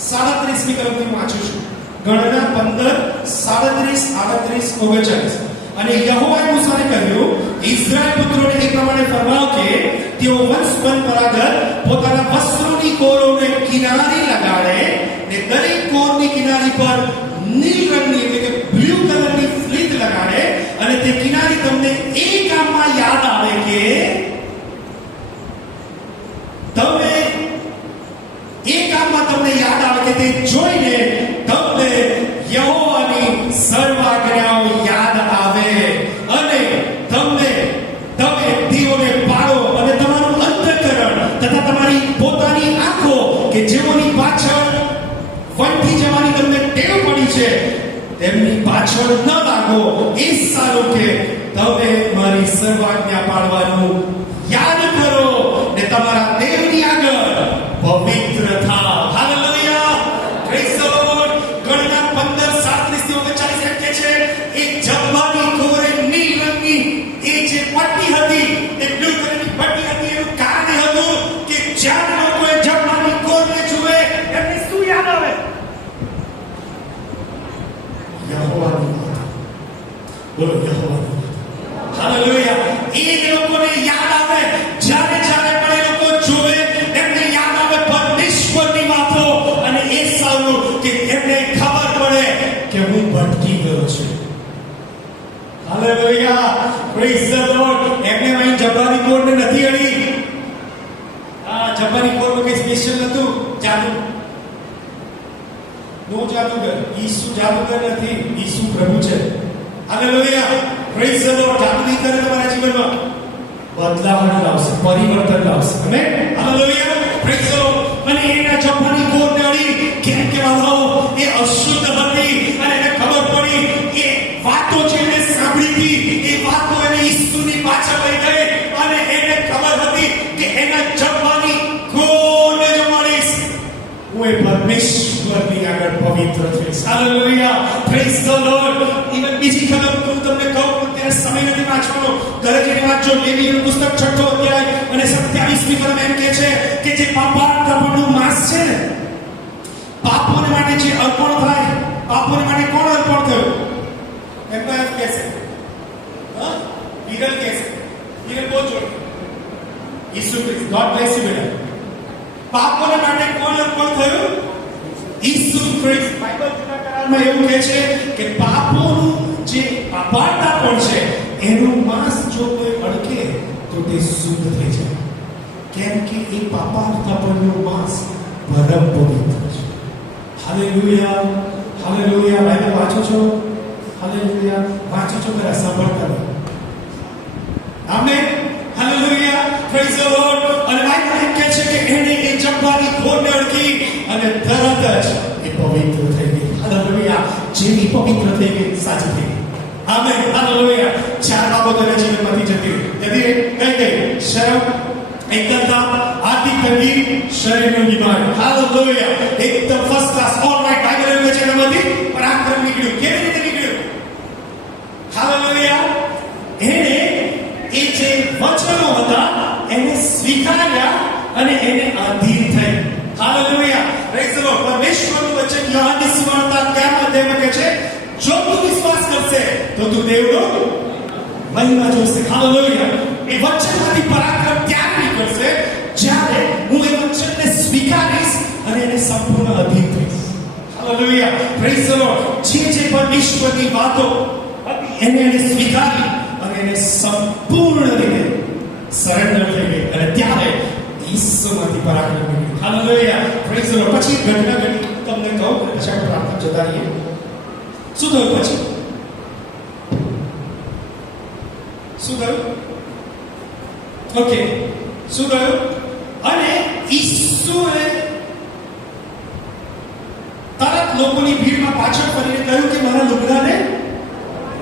37મી કલમથી વાંચું છું. ગણના 15 37-38-39. અને યહોવાએ મૂસાને કહ્યું, ઇઝરાયલ પુત્રોને એ પ્રમાણે ફરમાવો કે તેઓ વંશ પરંપરાગત પોતાના વસ્ત્રોની કોરોને કિનારી લગાડે ને દરેક કોરની કિનારી પર નીલ રંગની એટલે કે બ્લુ કલરની ફ્લીટ લગાડે અને તે કિનારી તમને એ કામમાં યાદ આવે કે તમને એ કામમાં તમને યાદ આવે કે તે જોઈને તમને યહોવાની સર્વ આજ્ઞાઓ યાદ આવે અને તમે તેઓને પાળો અને તમારું અંતઃકરણ તથા તમારી પોતાની આંખો કે જેઓની પાછળ વંટી જવાની તમને ટેવ પડી છે તેમની પાછળ ન લાગો. એ સારું કે તમે મારી સર્વ આજ્ઞા પાળવાનું યાદ કરો ને તમારા દેવની આગળ પવિત્ર થાઓ. Hallelujah, praise the lord. ગણના 15:37-39 એમ કહે છે, એ જબ્બાની કોરે નીલ રંગની એ જે પટ્ટી હતી, એ બ્લુ કલરની પટ્ટી હતી, એનું કારણ હતું કે જ્યારે લોકોએ જબ્બાની કોરને જુએ એમને શું યાદ આવે? યહોવાની વાત. બોલો, યહોવાની વાત. હાલેલુયા. એ લોકોને યાદ આવે જ્યારે પણ એ લોકો જોવે એમને યાદ આવે પરમેશ્વરની વાતો અને એ સારું કે એમને ખબર પડે કે હું ભટકી ગયો છું. Hallelujah, praise the lord. એમને અહીં જબ્બાની કોરને નથી અડી. જબ્બાની કોરમાં કઈ સ્પેશિયલ નતું જાદુ. નો જાદુગર. ઈસુ જાદુગર નથી, ઈસુ પ્રભુ છે. Hallelujah, praise the lord. જાદુ નહીં કરે તમારા જીવનમાં, બદલાવણ લાવશે, પરિવર્તન લાવશે. Amen. Hallelujah, praise the lord. અને એના જબ્બાની કોરને અડી કેમ કે વાળો એ અશુદ્ધ હતી અને એને ખબર પડી એ વાતો જે એને સાંભળી હતી એ વાતો એને ઈસુની પાછળ લઈ ગઈ અને એને ખબર હતી કે એના જબ્બાની કોરને જો મળીશ હું એ પરમેશ્વરની આગળ પવિત્ર થઈશ. Hallelujah, praise the lord. Even બીજી ખબર હું તમને કહું, ત્યારે સમય નથી વાંચવાનો, ઘરે જઈને વાંચો. લેવીનું પુસ્તક 6ઠો અધ્યાય અને 27મી કલમ એમ કહે છે કે જે પાપનું માંસ છે ને, પાપોને માટે જે અર્પણ થાય, પાપોને માટે કોણ અર્પણ થયું? એમ કહે છે હિરલ કહે છે. હિરલ બોલ જોડ. ઈસુ ક્રિસ્ત. ગોડ બ્લેસ યુ બેટા. પાપોને માટે કોણ અર્પણ થયું? ઈસુ ક્રિસ્ત. બાઇબલ જૂના કરારમાં એવું કહે છે કે પાપોનું જે પાપાળતાપણ છે એનું માંસ જો કોઈ અડકે તો તે શુદ્ધ થઈ જાય. કેમ કે એ પાપાળતાપણનું માંસ પરમ પવિત્ર છે. Hallelujah, hallelujah. બાઇબલ વાંચો છો? હાલેલુયા, વાંચો છો ખરા? સાંભળતા રહો. Amen. Hallelujah, praise the lord. અને બાઇબલ એમ કહે છે કે એને એ જબ્બાની કોરને અડકી અને તરત જ એ પવિત્ર થઈ ગઈ. હાલેલુયા, જેવી પવિત્ર થઈ ગઈ સાચી થઈ ગઈ. આમેન. હાલેલુયા. ચાર બાબતો એના જીવનમાંથી જતી રહી. કઈ કઈ? શરમ, એકલતા, આર્થિક તંગી, શરીરનો બીમાર. હાલેલુયા. એકદમ first class all right. Bible એવું કહે છે એનામાંથી પરાક્રમ નીકળ્યું. કેવી રીતે નીકળ્યું? હાલેલુયા. એને એ જે વચનો હતા એને સ્વીકાર્યા અને એને આધીન થઈ. Hallelujah, praise the lord. પરમેશ્વરનું વચન યોહાનની સુવાર્તા 13 અધ્યાયમાં કહે છે, જો તું વિશ્વાસ કરશે તો તું દેવનો મહિમા જોશે. હાલેલુયા. એ વચનમાંથી પરાક્રમ ત્યારે નીકળશે જ્યારે હું એ વચનને સ્વીકારીશ અને એને સંપૂર્ણ અધીન થઈશ. Hallelujah, praise the lord. જે પરમેશ્વરની વાતો હતી એને સ્વીકારી અને એને સંપૂર્ણ રીતે સરેન્ડર થઈ ગઈ અને ત્યારે ઈસુમાંથી પરાક્રમ નીકળ્યું. Hallelujah, praise the lord. પછી ઘટના ઘટી તમને કહું અને પછી આપણે પ્રાર્થના જતા રહીએ. શું થયું પછી? શું થયું? ઓકે, શું થયું? અને ઈસુએ તરત લોકોની ભીડમાં પાછળ ફરીને કહ્યું કે મારા લુગડાને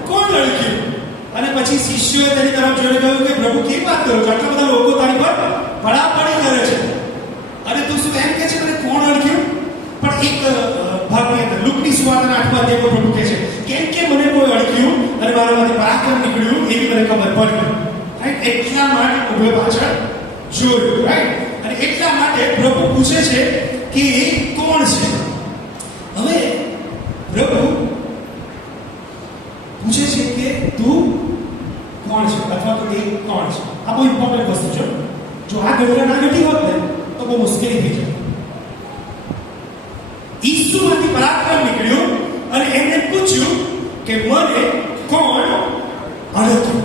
કોણ અડક્યું? અને પછી શિષ્યોએ તેની તરફ જોઈને કહ્યું કે પ્રભુ કેવી વાત કરો છો? આટલા બધા લોકો તારી પર પડાપડી કરે છે અને તું શું એમ કે છે મને કોણ અડક્યું? પણ એક ભાગની અંદર લુકની સુવાર્તાના 8મા અધ્યાયમાં પ્રભુ કહે છે કેમ કે મને કોઈ અડક્યું અને મારામાંથી પરાક્રમ નીકળ્યું એવી મને ખબર પડી. રાઈટ? એટલા માટે ઉભે પાછળ જોયું. રાઈટ? અને એટલા માટે પ્રભુ પૂછે છે કે એ કોણ છે? હવે પ્રભુ આ બહુ ઇમ્પોર્ટન્ટ વસ્તુ છે. જો આ ઘટના ના ઘટી હોત ને તો બહુ મુશ્કેલી થઈ જાય. ઈસુમાંથી પરાક્રમ નીકળ્યું અને એમને પૂછ્યું કે મને કોણ અડક્યું?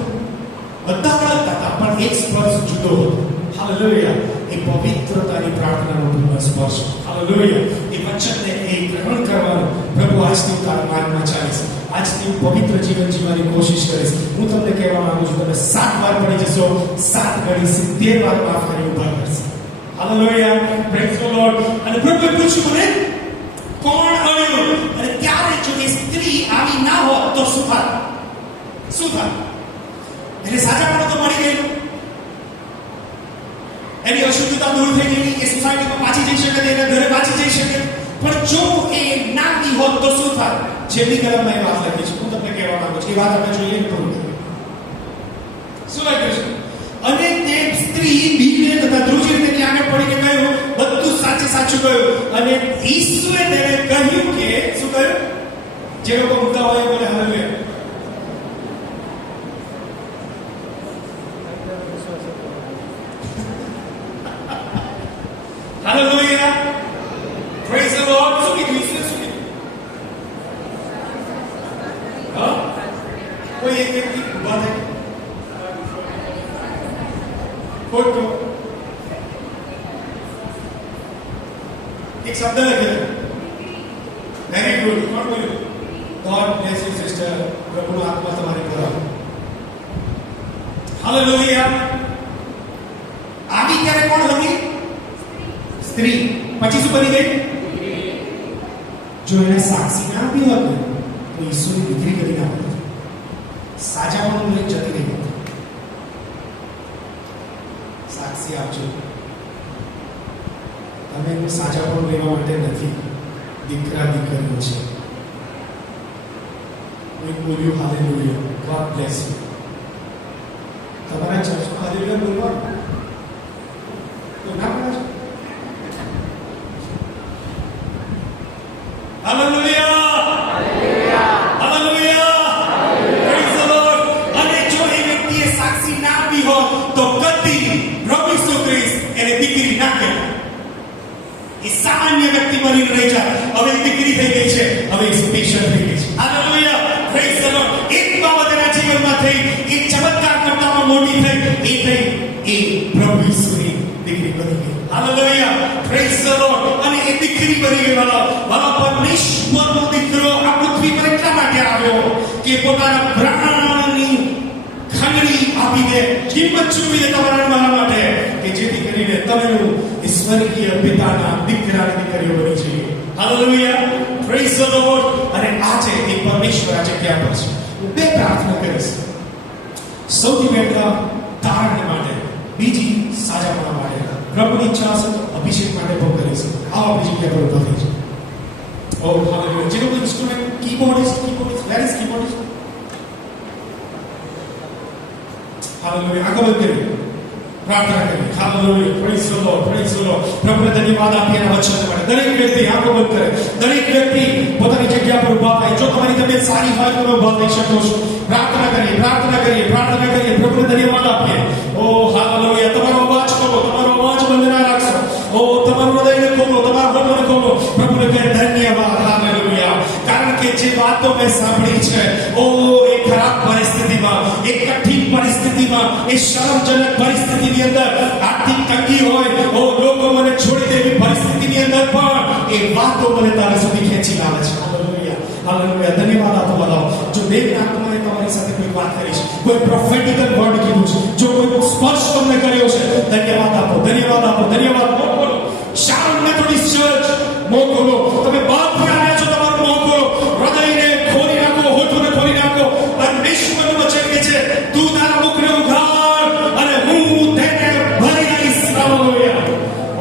બધા અડકતા હતા પણ એક સ્પર્શ જુદો હતો. હાલેલુયા. એ પવિત્રતાની પ્રાર્થનાનો સ્પર્શ. હાલેલુયા. એ વચનને એ ગ્રહણ કરવાનું પ્રભુ આજથી તારા માર્ગમાં ચાલીશ. આજથી હું પવિત્ર જીવન જીવવાની કોશિશ કરીશ. હું તમને કહેવા માંગુ છું, તમે 7 વાર પડી જશો, 7 ગણી 70 વાર માફ કરી ઉભા કરશે. હાલેલુયા. Praise the lord. અને પ્રભુએ પૂછ્યું મને કોણ અડ્યું? અને ત્યારે જો એ સ્ત્રી આવી ના હોત તો શું થાત? શું થાત? એટલે સાચાપણું તો મળી ગયેલું, એની અશુદ્ધતા દૂર થઈ ગઈ, એ સોસાયટીમાં પાછી જઈ શકે, એના ઘરે પાછી જઈ શકે. પણ જો એ ના ની હોત તો શું થાત? જેની કલમમાં એ વાત લખી છે, હું તમને કહેવા માંગુ છું, એ વાત આપણે જોઈએ ને પૂરું. શું લખ્યું છે? અને તે સ્ત્રી બીને તથા ધ્રુજી તેની આગળ પડીને કહ્યું, બધું સાચે સાચું કહ્યું. અને ઈસુએ તેને કહ્યું કે શું કહ્યું? જે લોકો ઊંઘતા હોય બોલે hallelujah. Hallelujah. Praise the Lord. શું કીધું? ઈસુએ શું કીધું? હા? કોઈ એક વ્યક્તિ ઊભા થાય. ખોટો. એક શબ્દ લખેલો. Very good. કોણ બોલ્યું? God bless you sister. પ્રભુનો આત્મા તમારી પર આવે. હાલેલુયા. આવી ત્યારે કોણ હતી? સ્ત્રી. પછી શું બની ગઈ? જો એને સાક્ષી ના આપી હોત ને તો ઈસુની દીકરી કરી ના હોત. સાચાપણું લઈ જતી રહી હોત. સાક્ષી આપજો. તમે એનું સાચાપણું લેવા માટે નથી, દીકરા દીકરીઓ છે. કોઈ બોલ્યું હાલેલુયા. God bless you. તમારા ચર્ચમાં હાલેલુયા બોલવાનું તો ના પડે. Hallelujah! Hallelujah! Praise the Lord! અને જો એ વ્યક્તિએ સાક્ષી ના આપી હોત તો કદી પ્રભુ ઈસુ ખ્રિસ્ત એને દીકરી ના કહે. એ સામાન્ય વ્યક્તિ બની રહી જાય. હવે દીકરી થઈ ગઈ છે, હવે સ્પેશિયલ થઈ ગઈ છે. Hallelujah! Praise the Lord! એક બાબત એના જીવનમાં થઈ, એક ચમત્કાર કરતામાં મોટી થઈ, એ થઈ એ પ્રભુ ઈસુની દીકરી બની ગઈ. Hallelujah! Praise the Lord! અને એ દીકરી બની ગઈ. વાલા પરમેશ્વરનો દીકરો આ પૃથ્વી પર એટલા માટે આવ્યો કે પોતાના પ્રાણની ખંડણી આપી દે, કિંમત ચૂકવી દે તમારા મારા માટે, કે જેથી કરીને તમે ઈશ્વરીય પિતાના દીકરા દીકરીઓ બની જઈએ. હાલેલુયા. Praise the lord. અને આજે એ પરમેશ્વર આજે ક્યાં પર છે? હું 2 પ્રાર્થના કરીશ. સૌથી પહેલા તારણને માટે, બીજી સાજાપણા માટે. પ્રભુની ઈચ્છા હશે તો અભિષેક માટે પણ કરીશું. આવો અભિષેક પર ઉભા થઈ છે. Oh, hallelujah. Do you know the instrument? Keyboardist. Where is keyboardist? Hallelujah. આંખો બંધ કરી પ્રાર્થના કરી. Hallelujah. Praise the Lord. Praise the Lord. પ્રભુને ધન્યવાદ આપીએ એના વચન માટે. દરેક વ્યક્તિ આંખો બંધ કરે. દરેક વ્યક્તિ પોતાની જગ્યા પર ઉભા થાય. જો તમારી તબિયત સારી હોય તો તમે ઉભા થઈ શકો છો. પ્રાર્થના કરીએ. પ્રભુને ધન્યવાદ આપીએ. Oh, hallelujah. તમારો અવાજ ખોલો. તમારો અવાજ બંધ ના રાખશો. Oh, તમારું હૃદયને ખોલો. તમારા હોઠોને ખોલો. પ્રભુને કહે ધન્યવાદ. હાલેલુયા. કારણ કે જે વાતો મેં સાંભળી છે, ઓ એ ખરાબ પરિસ્થિતિમાં, એ કઠિન પરિસ્થિતિમાં, એ શરમજનક પરિસ્થિતિની અંદર, આર્થિક તંગી હોય, ઓ લોકો મને છોડી દેવી પરિસ્થિતિની અંદર પણ એ વાતો મને તારા સુધી ખેંચી લાવે છે. હાલેલુયા. ધન્યવાદ આપો બધાઓ. જો દેવના આત્માએ તમારી સાથે કોઈ વાત કરી છે, કોઈ પ્રોફેટિકલ વર્ડ કીધું છે, જો કોઈ સ્પર્શ તમને કર્યો છે, ધન્યવાદ આપો. બોલો. શામ મેથોડિસ્ટ ચર્ચ મોકલો. તમે બહારથી આવ્યા છો, તમારું મોં ખોલો. હૃદયને ખોલી નાખો, હોઠોને ખોલી નાખો. પરમેશ્વરનું વચન કહે છે, તું તારા મુખને ઉઘાડ અને હું તેને ભરી દઈશ. હાલેલુયા.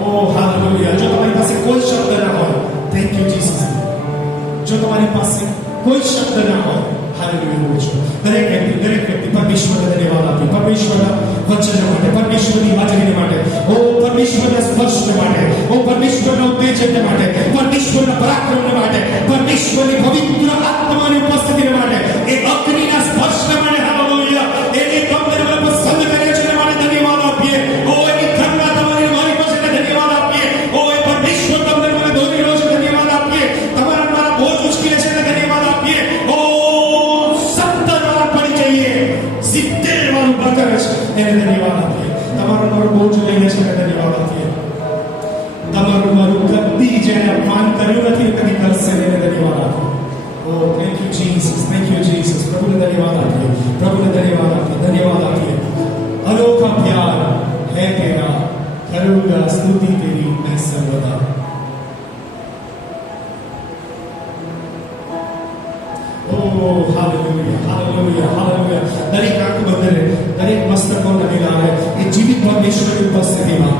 ઓ હાલેલુયા. જો તમારી પાસે કોઈ શબ્દ ના હોય, થેન્ક યુ જીસસ. જો તમારી પાસે કોઈ શબ્દ ના હોય, હાલેલુયા બોલો છો. દરેક વ્યક્તિ પરમેશ્વરને ધન્યવાદ આપે. પરમેશ્વરના વચન માટે, પરમેશ્વરની હાજરી માટે, ઓ પરમેશ્વરના સ્પર્શ માટે, ઓ પરમેશ્વરના ઉત્તેજન માટે, પરમેશ્વરના પરાક્રમ માટે, પરમેશ્વરની પવિત્ર આત્માની ઉપસ્થિતિ માટે, એ અગ્નિના સ્પર્શ માટે. હાલેલુયા. એને તમને પસંદ કરે છે માટે એને ધન્યવાદ આપીએ. તમારો મારો બોજ લઈને છે એને ધન્યવાદ આપીએ. તમારું મારું કદી જેને અપમાન કર્યું નથી કદી કરશે એને ધન્યવાદ આપીએ. Oh, thank you Jesus, thank you Jesus. પ્રભુને ધન્યવાદ આપીએ, પ્રભુને ધન્યવાદ આપીએ, ધન્યવાદ આપીએ. અનોખા પ્યાર है तेरा, करूंगा स्तुति तेरी मैं सर्वदा. Oh, hallelujah, hallelujah, hallelujah. દરેક આંખ બંધ રહે, દરેક મસ્તકો નમેલા રહે એ જીવિત પરમેશ્વરની ઉપસ્થિતિમાં.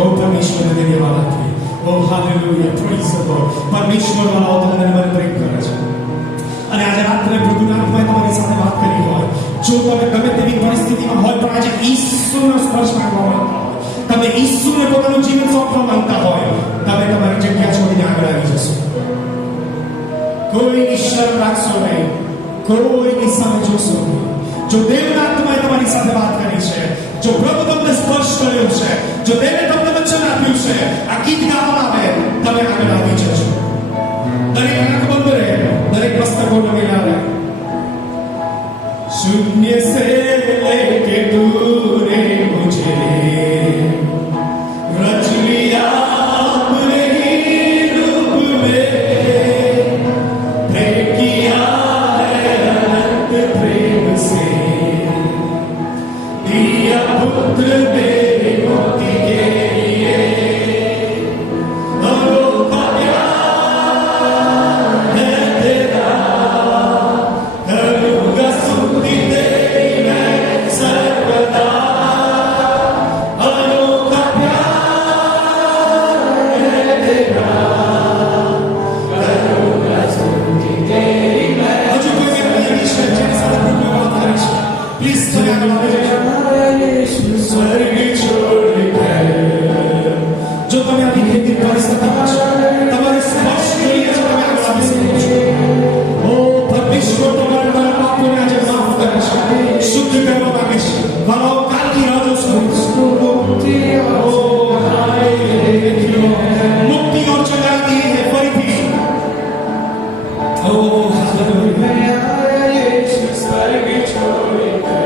Oh, પરમેશ્વરને ધન્યવાદ આપીએ. Oh, hallelujah, praise the Lord. પરમેશ્વર વાળાઓ તમને મને પ્રેમ કરે છે. અને આજે રાત્રે પ્રભુનાથભાઈ તમારી સાથે વાત કરી હોય, જો તમે ગમે તેવી પરિસ્થિતિમાં હોય પણ આજે ઈસુનો સ્પર્શ માંગવા માંગતા હોય, તમે ઈસુને પોતાનું જીવન સોંપવા માંગતા હોય, તમે તમારી જગ્યા છોડીને આગળ આવી જશો. કોઈની શરમ રાખશો નહીં, કોઈની સામે જોશો નહીં. જો દેવના આત્માએ તમારી સાથે વાત કરી છે, જો પ્રભુ તમને સ્પર્શ કર્યો છે, જો દેવે તમને વચન આપ્યું છે, આ ગીત ગાવા આવે તમે આગળ આવી જશો. દરેક આંખ બંધ રહે, દરેક મસ્તકો નમેલા રહે. शून्य से लेके तूने मुझे रच लिया अपने ही रूप में, प्रेम किया है अनंत प्रेम से, दिया पुत्र मेरे मोती के लिए. अनोखा प्यार है तेरा, करूंगा स्तुति तेरी मैं सर्वदा. अनोखा प्यार है तेरा, करूंगा स्तुति तेरी मैं. हजू कोई व्यक्ति यदि છે જેની સાથે પ્રભુ વાત કરે છે, પ્લીઝ તમે આગળ આવી જજો. સ્વર્ગ છોડकर જો તમે આવી ખેતી પરિસ્થિતિમાં છો, તમારે સ્પર્શ જોઈએ છે, તમે આગળ આવી શકો છો. ઓ પરમેશ્વર તમારા પાપોને આજે માફ કરે છે, શુદ્ધ કરવા માંગે છે. વાળાઓ કાલની રાહ જોશો. ઓ મુક્તિ ઓર ચલા દી હે ફરીથી. ઓ સ્વર્ગ છોડकर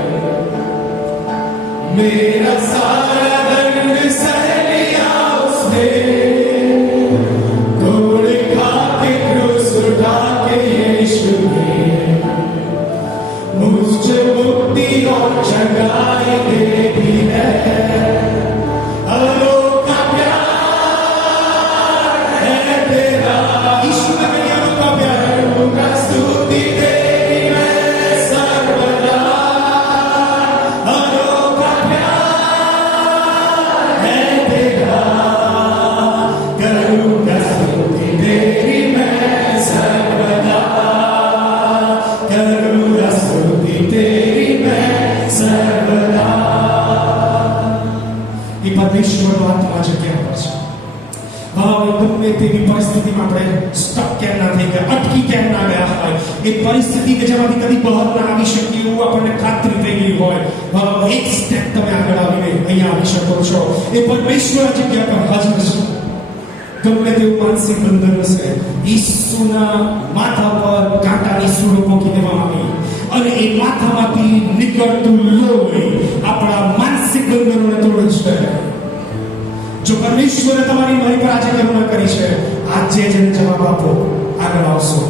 मेरा सारा दर्द सह लिया उसने, तोड़ खा के क्रूस उठा के यीशु ने मुझे मुक्ति और जगाई दे दी है. अनोखा प्यार है तेरा, यीशु ने कहा अनोखा प्यार, करूंगा स्तुति तेरी मैं सर्वदा. अनोखा प्यार है तेरा, करूंगा स्तुति तेरी मैं सर्वदा, करूंगा स्तुति तेरी मैं सर्वदा. એ પરમેશ્વરનો આત્મા જગ્યા પર છે. ભાવ ગમે તેવી પરિસ્થિતિમાં આપણે સ્ટક કેમ ના થઈ ગયા, અટકી કેમ ના ગયા હોય, એ પરિસ્થિતિ કે જેમાંથી કદી બહાર ના આવી શકીએ એવું આપણને ખાતરી થઈ ગઈ હોય, ભાવ એક સ્ટેપ તમે આગળ આવીને અહીંયા આવી શકો છો. એ પરમેશ્વર આ જગ્યા પર હાજર છે. ગમે તેવું માનસિક બંધન હશે, ઈસુના માથા પર કાંટાની સૂળો મૂકી દેવામાં આવી અને એ માથામાંથી નીકળતું લોહી આપણા માનસિક બંધનોને તોડે છે. જો પરમેશ્વરે તમારી મારી પર આજે કરુણા કરી છે, આજે જ એને જવાબ આપો, આગળ આવશો.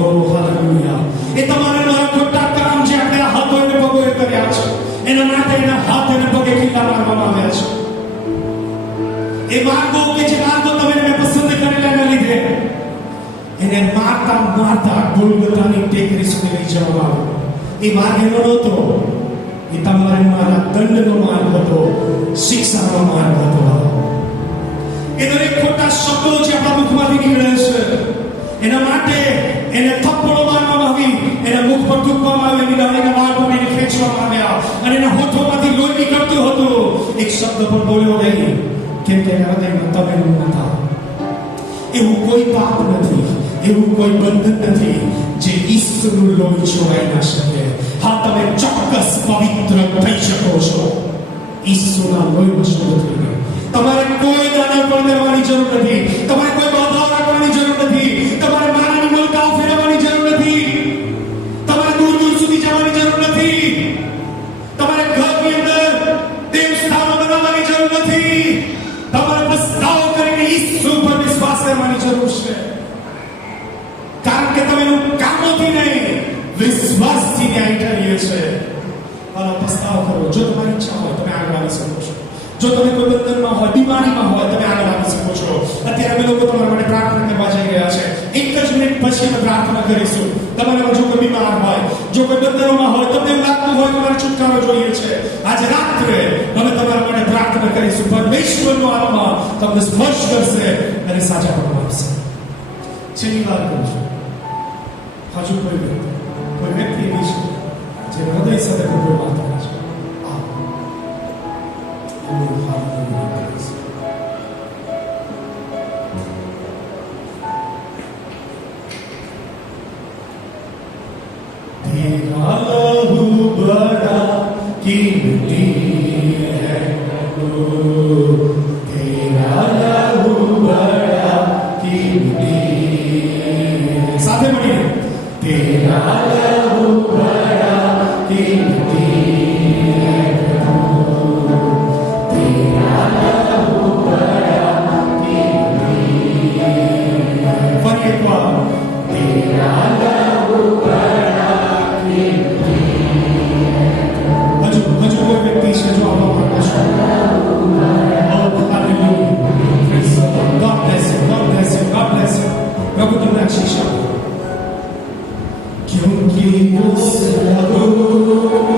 ઓ હાલેલુયા. એ તમારા મારા ખોટા કામ જે આપણે હાથો અને પગોએ કર્યા છે, એના માટે એના હાથ અને પગે ખીલા મારવામાં આવ્યા છે. એ માર્ગો કે જે માર્ગો તમે એને પસંદ કરેલા એના લીધે એને મારતા મારતા ગોલગોથાની ટેકરી સુધી લઈ જવામાં આવ્યો. એ માર્ગ એનો નહોતો, એ તમારા મારા દંડનો માર્ગ હતો, શિક્ષાનો માર્ગ હતો. એ દરેક ખોટા શબ્દો જે આપણા મુખમાંથી નીકળે છે, એના માટે એને થપ્પડો મારવામાં આવી, એના મુખ પર થૂંકવામાં આવ્યું, એની દાઢીના વાળ પર એને ખેંચવામાં આવ્યા અને એના હોઠોમાંથી લોહી નીકળતું હતું. એક શબ્દ પણ બોલ્યો નહીં, કેમ કે એના હૃદયમાં તમે નહોતા. એવું કોઈ પાપ નથી, એવું કોઈ બંધન નથી જે ઈસુનું લોહી છોડાઈ ના શકે. હા, તમે ચોક્કસ પવિત્ર થઈ શકો છો ઈસુના લોહીમાં શુદ્ધ થઈને. તમારે કોઈ દાના પણ કરવાની જરૂર નથી, તમારે કોઈ બાધાઓ રાખવાની જરૂર નથી, તમારે મારાની મલકાઓ ફેરવવાની જરૂર નથી, તમારે દૂર દૂર સુધી જવાની જરૂર નથી, તમારે ઘર દિશામાં બનાવવાની જરૂર નથી. તમારે પસ્તાવો કરીને ઈસુ પર વિશ્વાસ કરવાની જરૂર છે. કારણ કે તમે એનું કામોથી નહીં, વિશ્વાસથી ન્યાય ઠરીએ છે. અને પસ્તાવો કરો. જો તમારી ઈચ્છા હોય તમે આગળ આવી શકો છો. જો તમે કોઈ બંધનમાં હોય, બીમારીમાં હોય, તમે આગળ આવી શકો છો. અત્યારે અમે લોકો તમારા માટે પ્રાર્થના કરવા જઈ રહ્યા છે. એક જ મિનિટ પછી અમે પ્રાર્થના કરીશું. તમારામાં જો કોઈ બીમાર હોય, જો કોઈ બંધનોમાં હોય, તમને એવું લાગતું હોય તમારે છુટકારો જોઈએ છે, આજે રાત્રે અમે તમારા માટે પ્રાર્થના કરીશું. પરમેશ્વરનો આત્મા તમને સ્પર્શ કરશે અને સાચા પગ આપશે. છેલ્લી વાર કહું છું, હજુ કોઈ વ્યક્તિ એવી છે જે હૃદય સાથે કોઈ વાત કરે છે. तेरा लहू बड़ा कीमती है प्रभु, तेरा लहू बड़ा कीमती. સાથે મળીને तेरा लहू बड़ा कीमती है प्रभु, तेरा लहू बड़ा कीमती है. ફરી એકવાર तेरा लहू बड़ा कीमती है. હજુ કોઈ વ્યક્તિ છે જો આવા માંગે છે? God bless you, God bless you, God bless you. પ્રભુ તમને આશીષ આપે. क्योंकि उस लहू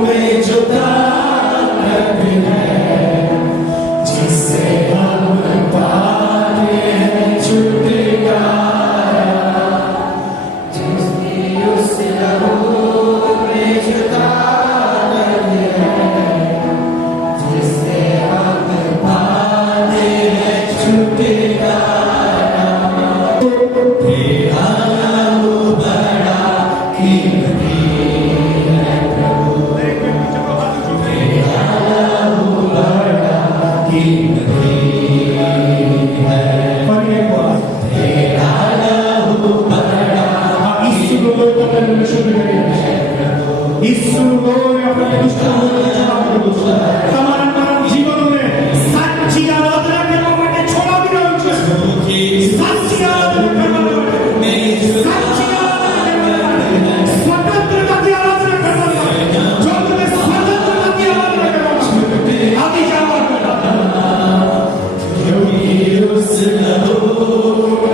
में जो ताकत है, जिससे हम पाते हैं छुटकारा, जिसकी उस लहू में जो ताकत है, जिससे हम पाते हैं छुटकारा. तेरा लहू बड़ा कीमती है प्रभु, तेरा लहू बड़ा कीमती है. तेरा लहू बड़ा ईश्वर તમારા જીવનને સાચી આરાધના કરવા માટે છોડાવી રહ્યું છે. સાચી આરાધના કરવા માટે, સાચી આરાધના, સ્વતંત્રતાથી આરાધના કરવાની. જો તમે સ્વતંત્રતાથી આરાધના કરવાની આવી જાઓ. उस लहू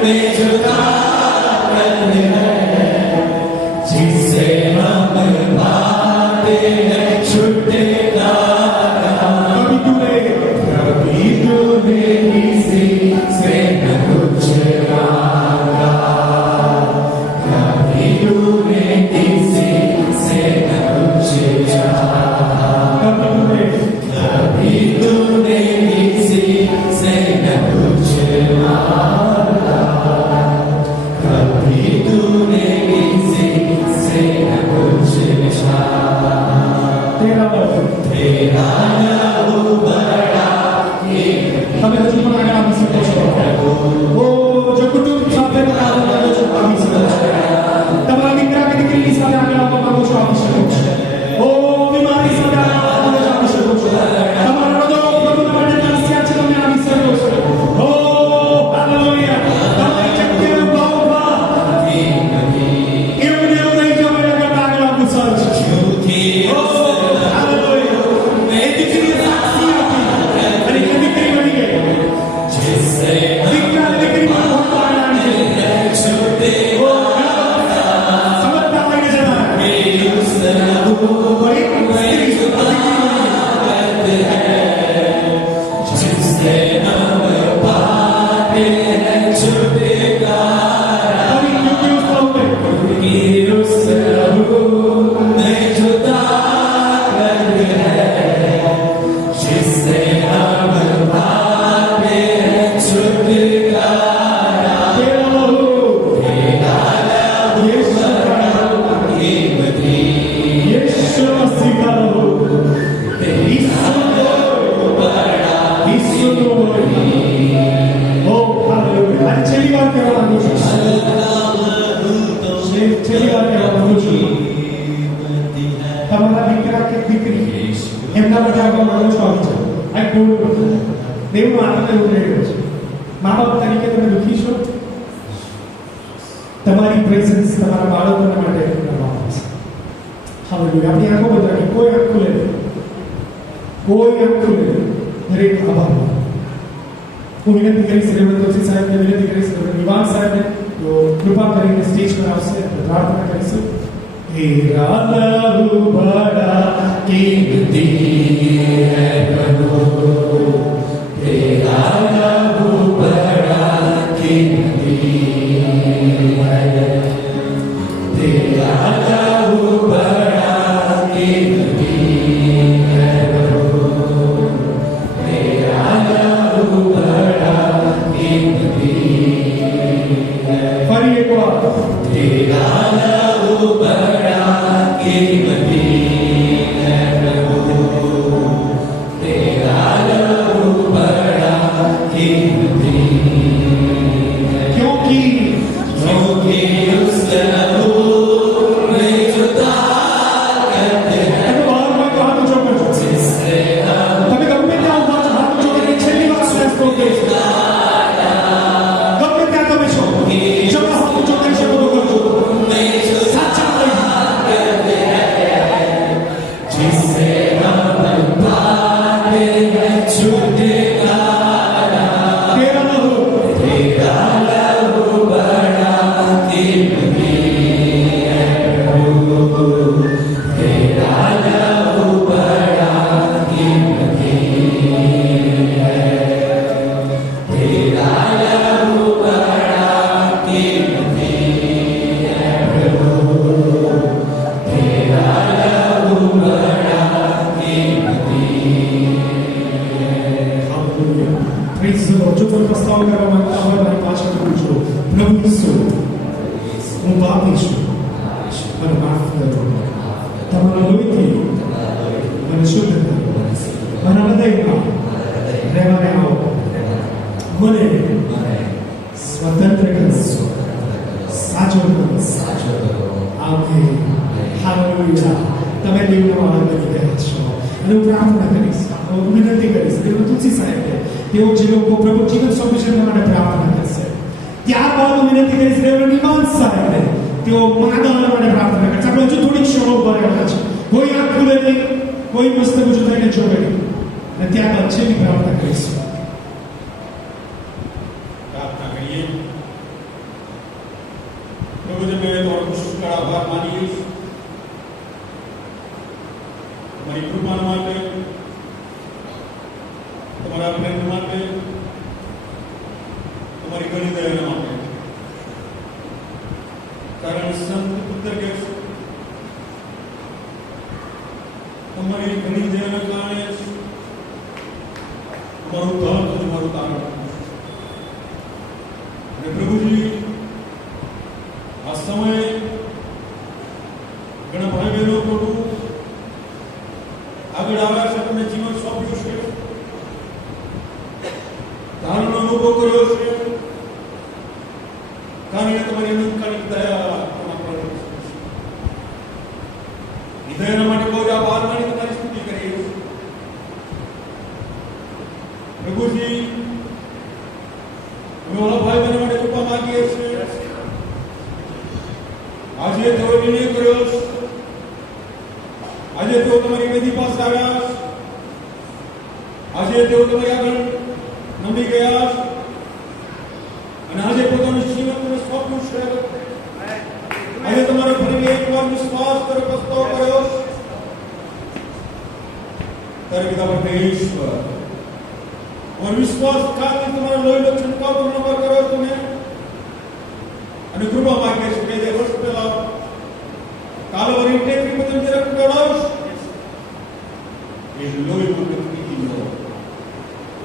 में जो ताकत है, जिससे हम पाते हैं छुटकारा. कभी तूने किसी से न कुछ मांगा, कभी तूने किसी से न कुछ चाहा, कभी तूने किसी से न कुछ मांगा, कभी तूने किसी से न कुछ चाहा. तेरा लहू बड़ा कीमती. તમે હજુ પણ આગળ આવી શકો છો. ઓ જો કુટુંબ સાથે આગળ આવી શકો છો. તમારા દીકરા કે દીકરીની સાથે આગળ આવવા માંગો છો, આવી શકો છો. ઓ બીમારી સાથે આગળ આવવા આવી શકો છો. તમારા હૃદય પ્રભુના માટે તરસ્યા છે, તમે આવી શકો છો. ઓ હાલેલુયા. તમારી શક્તિનો ભાવ એવું નહીં જવાય આગળ આવવું સારું છે. તમારા દીકરા કે દીકરી એમના માટે આગળ માંગો છો, આવી જાઓ. આ ડોન્ટ નો. દેવનો આનંદ એવું રહી રહ્યો છે. મા બાપ તરીકે તમે દુઃખી છો? તમારી પ્રેઝન્સ તમારા બાળકોને માટે કરવામાં આવશે. હાલેલુયા. આપણી આંખો બધાની કોઈ આંખ ખુલે નહીં. કોઈ આંખ ખુલે નહીં. દરેક આભાર. હું વિનંતી કરીશ રેવણ દોશી સાહેબને, વિનંતી કરીશ રેવણ નિવાસ સાહેબને તો કૃપા કરીને સ્ટેજ પર આવશે. પ્રાર્થના કરીશું. तेरा लहू बड़ा कीमती है प्रभु, तेरा लहू बड़ा कीमती है, तेरा लहू बड़ा कीमती है प्रभु, तेरा लहू बड़ा कीमती है. फरी एक बार. तेरा लहू बड़ा कीमती है प्रभु, तेरा लहू बड़ा कीमती है, क्योंकि उस लहू में जो ताकत है. बार बार हाथ ऊंचा करो. जिससे તમે ગમે ત્યાં ઉભા છો, હાથ ઊંચો કરીને છેલ્લી વાર સ્લેશ કરો. ગમે ત્યાં તમે છો, જરા હાથ ઊંચો કરી શકો તો કરજો. સાચા जिससे हम पाते हैं छुटकारा, तेरा लहू बड़ा कीमती है प्रभु, तेरा लहू बड़ा कीमती है, तेरा लहू बड़ा कीमती है प्रभु, तेरा लहू बड़ा कीमती है. हालेलुया. Praise the lord. જો કોઈ પ્રસ્તાવ કરવા માંગતા હોય મારી પાછળ પૂછો. પ્રભુ ઈસુ, હું પાપી છું, મને માફ કરો. તમારા લોહીથી મને શુદ્ધ કરો. મારા હૃદયમાં રહેવાને આવો. મને સ્વતંત્ર કરો, સાચો કરો. આમેન. હાલેલુયા. તમે દેવનો આનંદ લઈ રહ્યા છો. અને હું પ્રાર્થના કરીશ, હું વિનંતી કરીશ દેવ તુલસી સાહેબને, તેઓ જે લોકો પ્રભુ જીવન સોંપ્યું છે એના માટે પ્રાર્થના કરશે. ત્યારબાદ હું વિનંતી કરીશ દેવ નિવાસ સાહેબને, તેઓ માનવના માટે પ્રાર્થના કરશે. આપણે હજુ થોડી ક્ષણો ઉભા રહેવાના છે. કોઈ આંખ ખુલે નહીં, કોઈ મસ્તક ઊંચું થઈને જોવે નહીં. અને ત્યારબાદ છેલ્લી પ્રાર્થના કરીશું. प्रार्थना करिए. प्रभु जब मैं तो शुक्र आभार मानिए तुम्हारी कृपा માટે, તમારા પ્રેમ માટે, તમારી ઘણી દયા માટે. કારણ સંત પુત્ર કે તમારી ઘણી દયાના કારણે તમારું ધન, તમારું તારણ. અને પ્રભુજી આ સમયે ઘણા ભાઈ બહેનો પ્રભુ આગળ આવ્યા છે, તમને જીવન સોંપ્યું છે, ધારણનો અનુભવ કર્યો છે, કારણ કે તમારી અનંતકાલિક દયા તમારા પર છે. એ દયાના માટે બહુ આભાર માની તમારી સ્તુતિ કરીએ છીએ. પ્રભુજી અમે ઓલા ભાઈ બહેનો માટે કૃપા માંગીએ છીએ. આજે તેઓ નિર્ણય કર્યો છે, આજે તેઓ તમારી વેદી પાસે આવ્યા, આજે તેઓ તમારી આગળ નમી ગયા, અને આજે પોતાનું જીવન તમને સોંપ્યું છે. આજે તમારે ફરી એકવાર વિશ્વાસ તરફ પ્રસ્તાવ કર્યો. ત્યારે પિતા પરમેશ્વર, और विश्वास खातिर तुम्हारा लोहीનો છંટકાવ તમને કર્યો તમે, અને કૃપા માંગે છે કે જે વર્ષ પહેલા કાલવરી ટેકરી પર તમે રક્ત ઢોળાવ્યું, એ લોહીનું પીધી લો,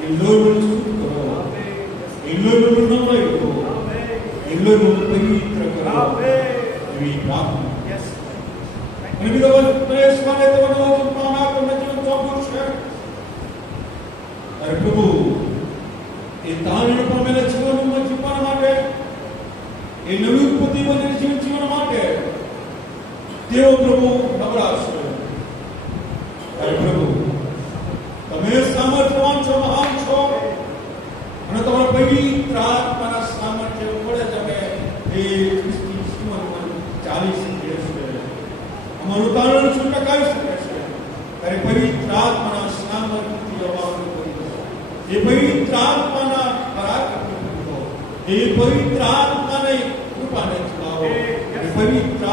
એ લોહીનું શુદ્ધ કરો, એ લોહીનું નવાઈ કરો, એ લોહીનું પવિત્ર કરો. એવી પ્રાર્થના. અને બીજો પરમેશ્વરને તમારો પામા તમને જીવન સોંપ્યું છે. અરે પ્રભુ, એ તારણ પામેલા જીવનમાં જીવવા માટે, એ નવી ઉત્પત્તિ બનેલી જીવન માટે તેઓ પ્રભુ નબળા છે. અરે પ્રભુ, તમે સામર્થ્ય એ પવિત્ર આત્માના પરાક્રમ કરો. એ પવિત્ર આત્માને કૃપાને ચલાવો. એ પવિત્ર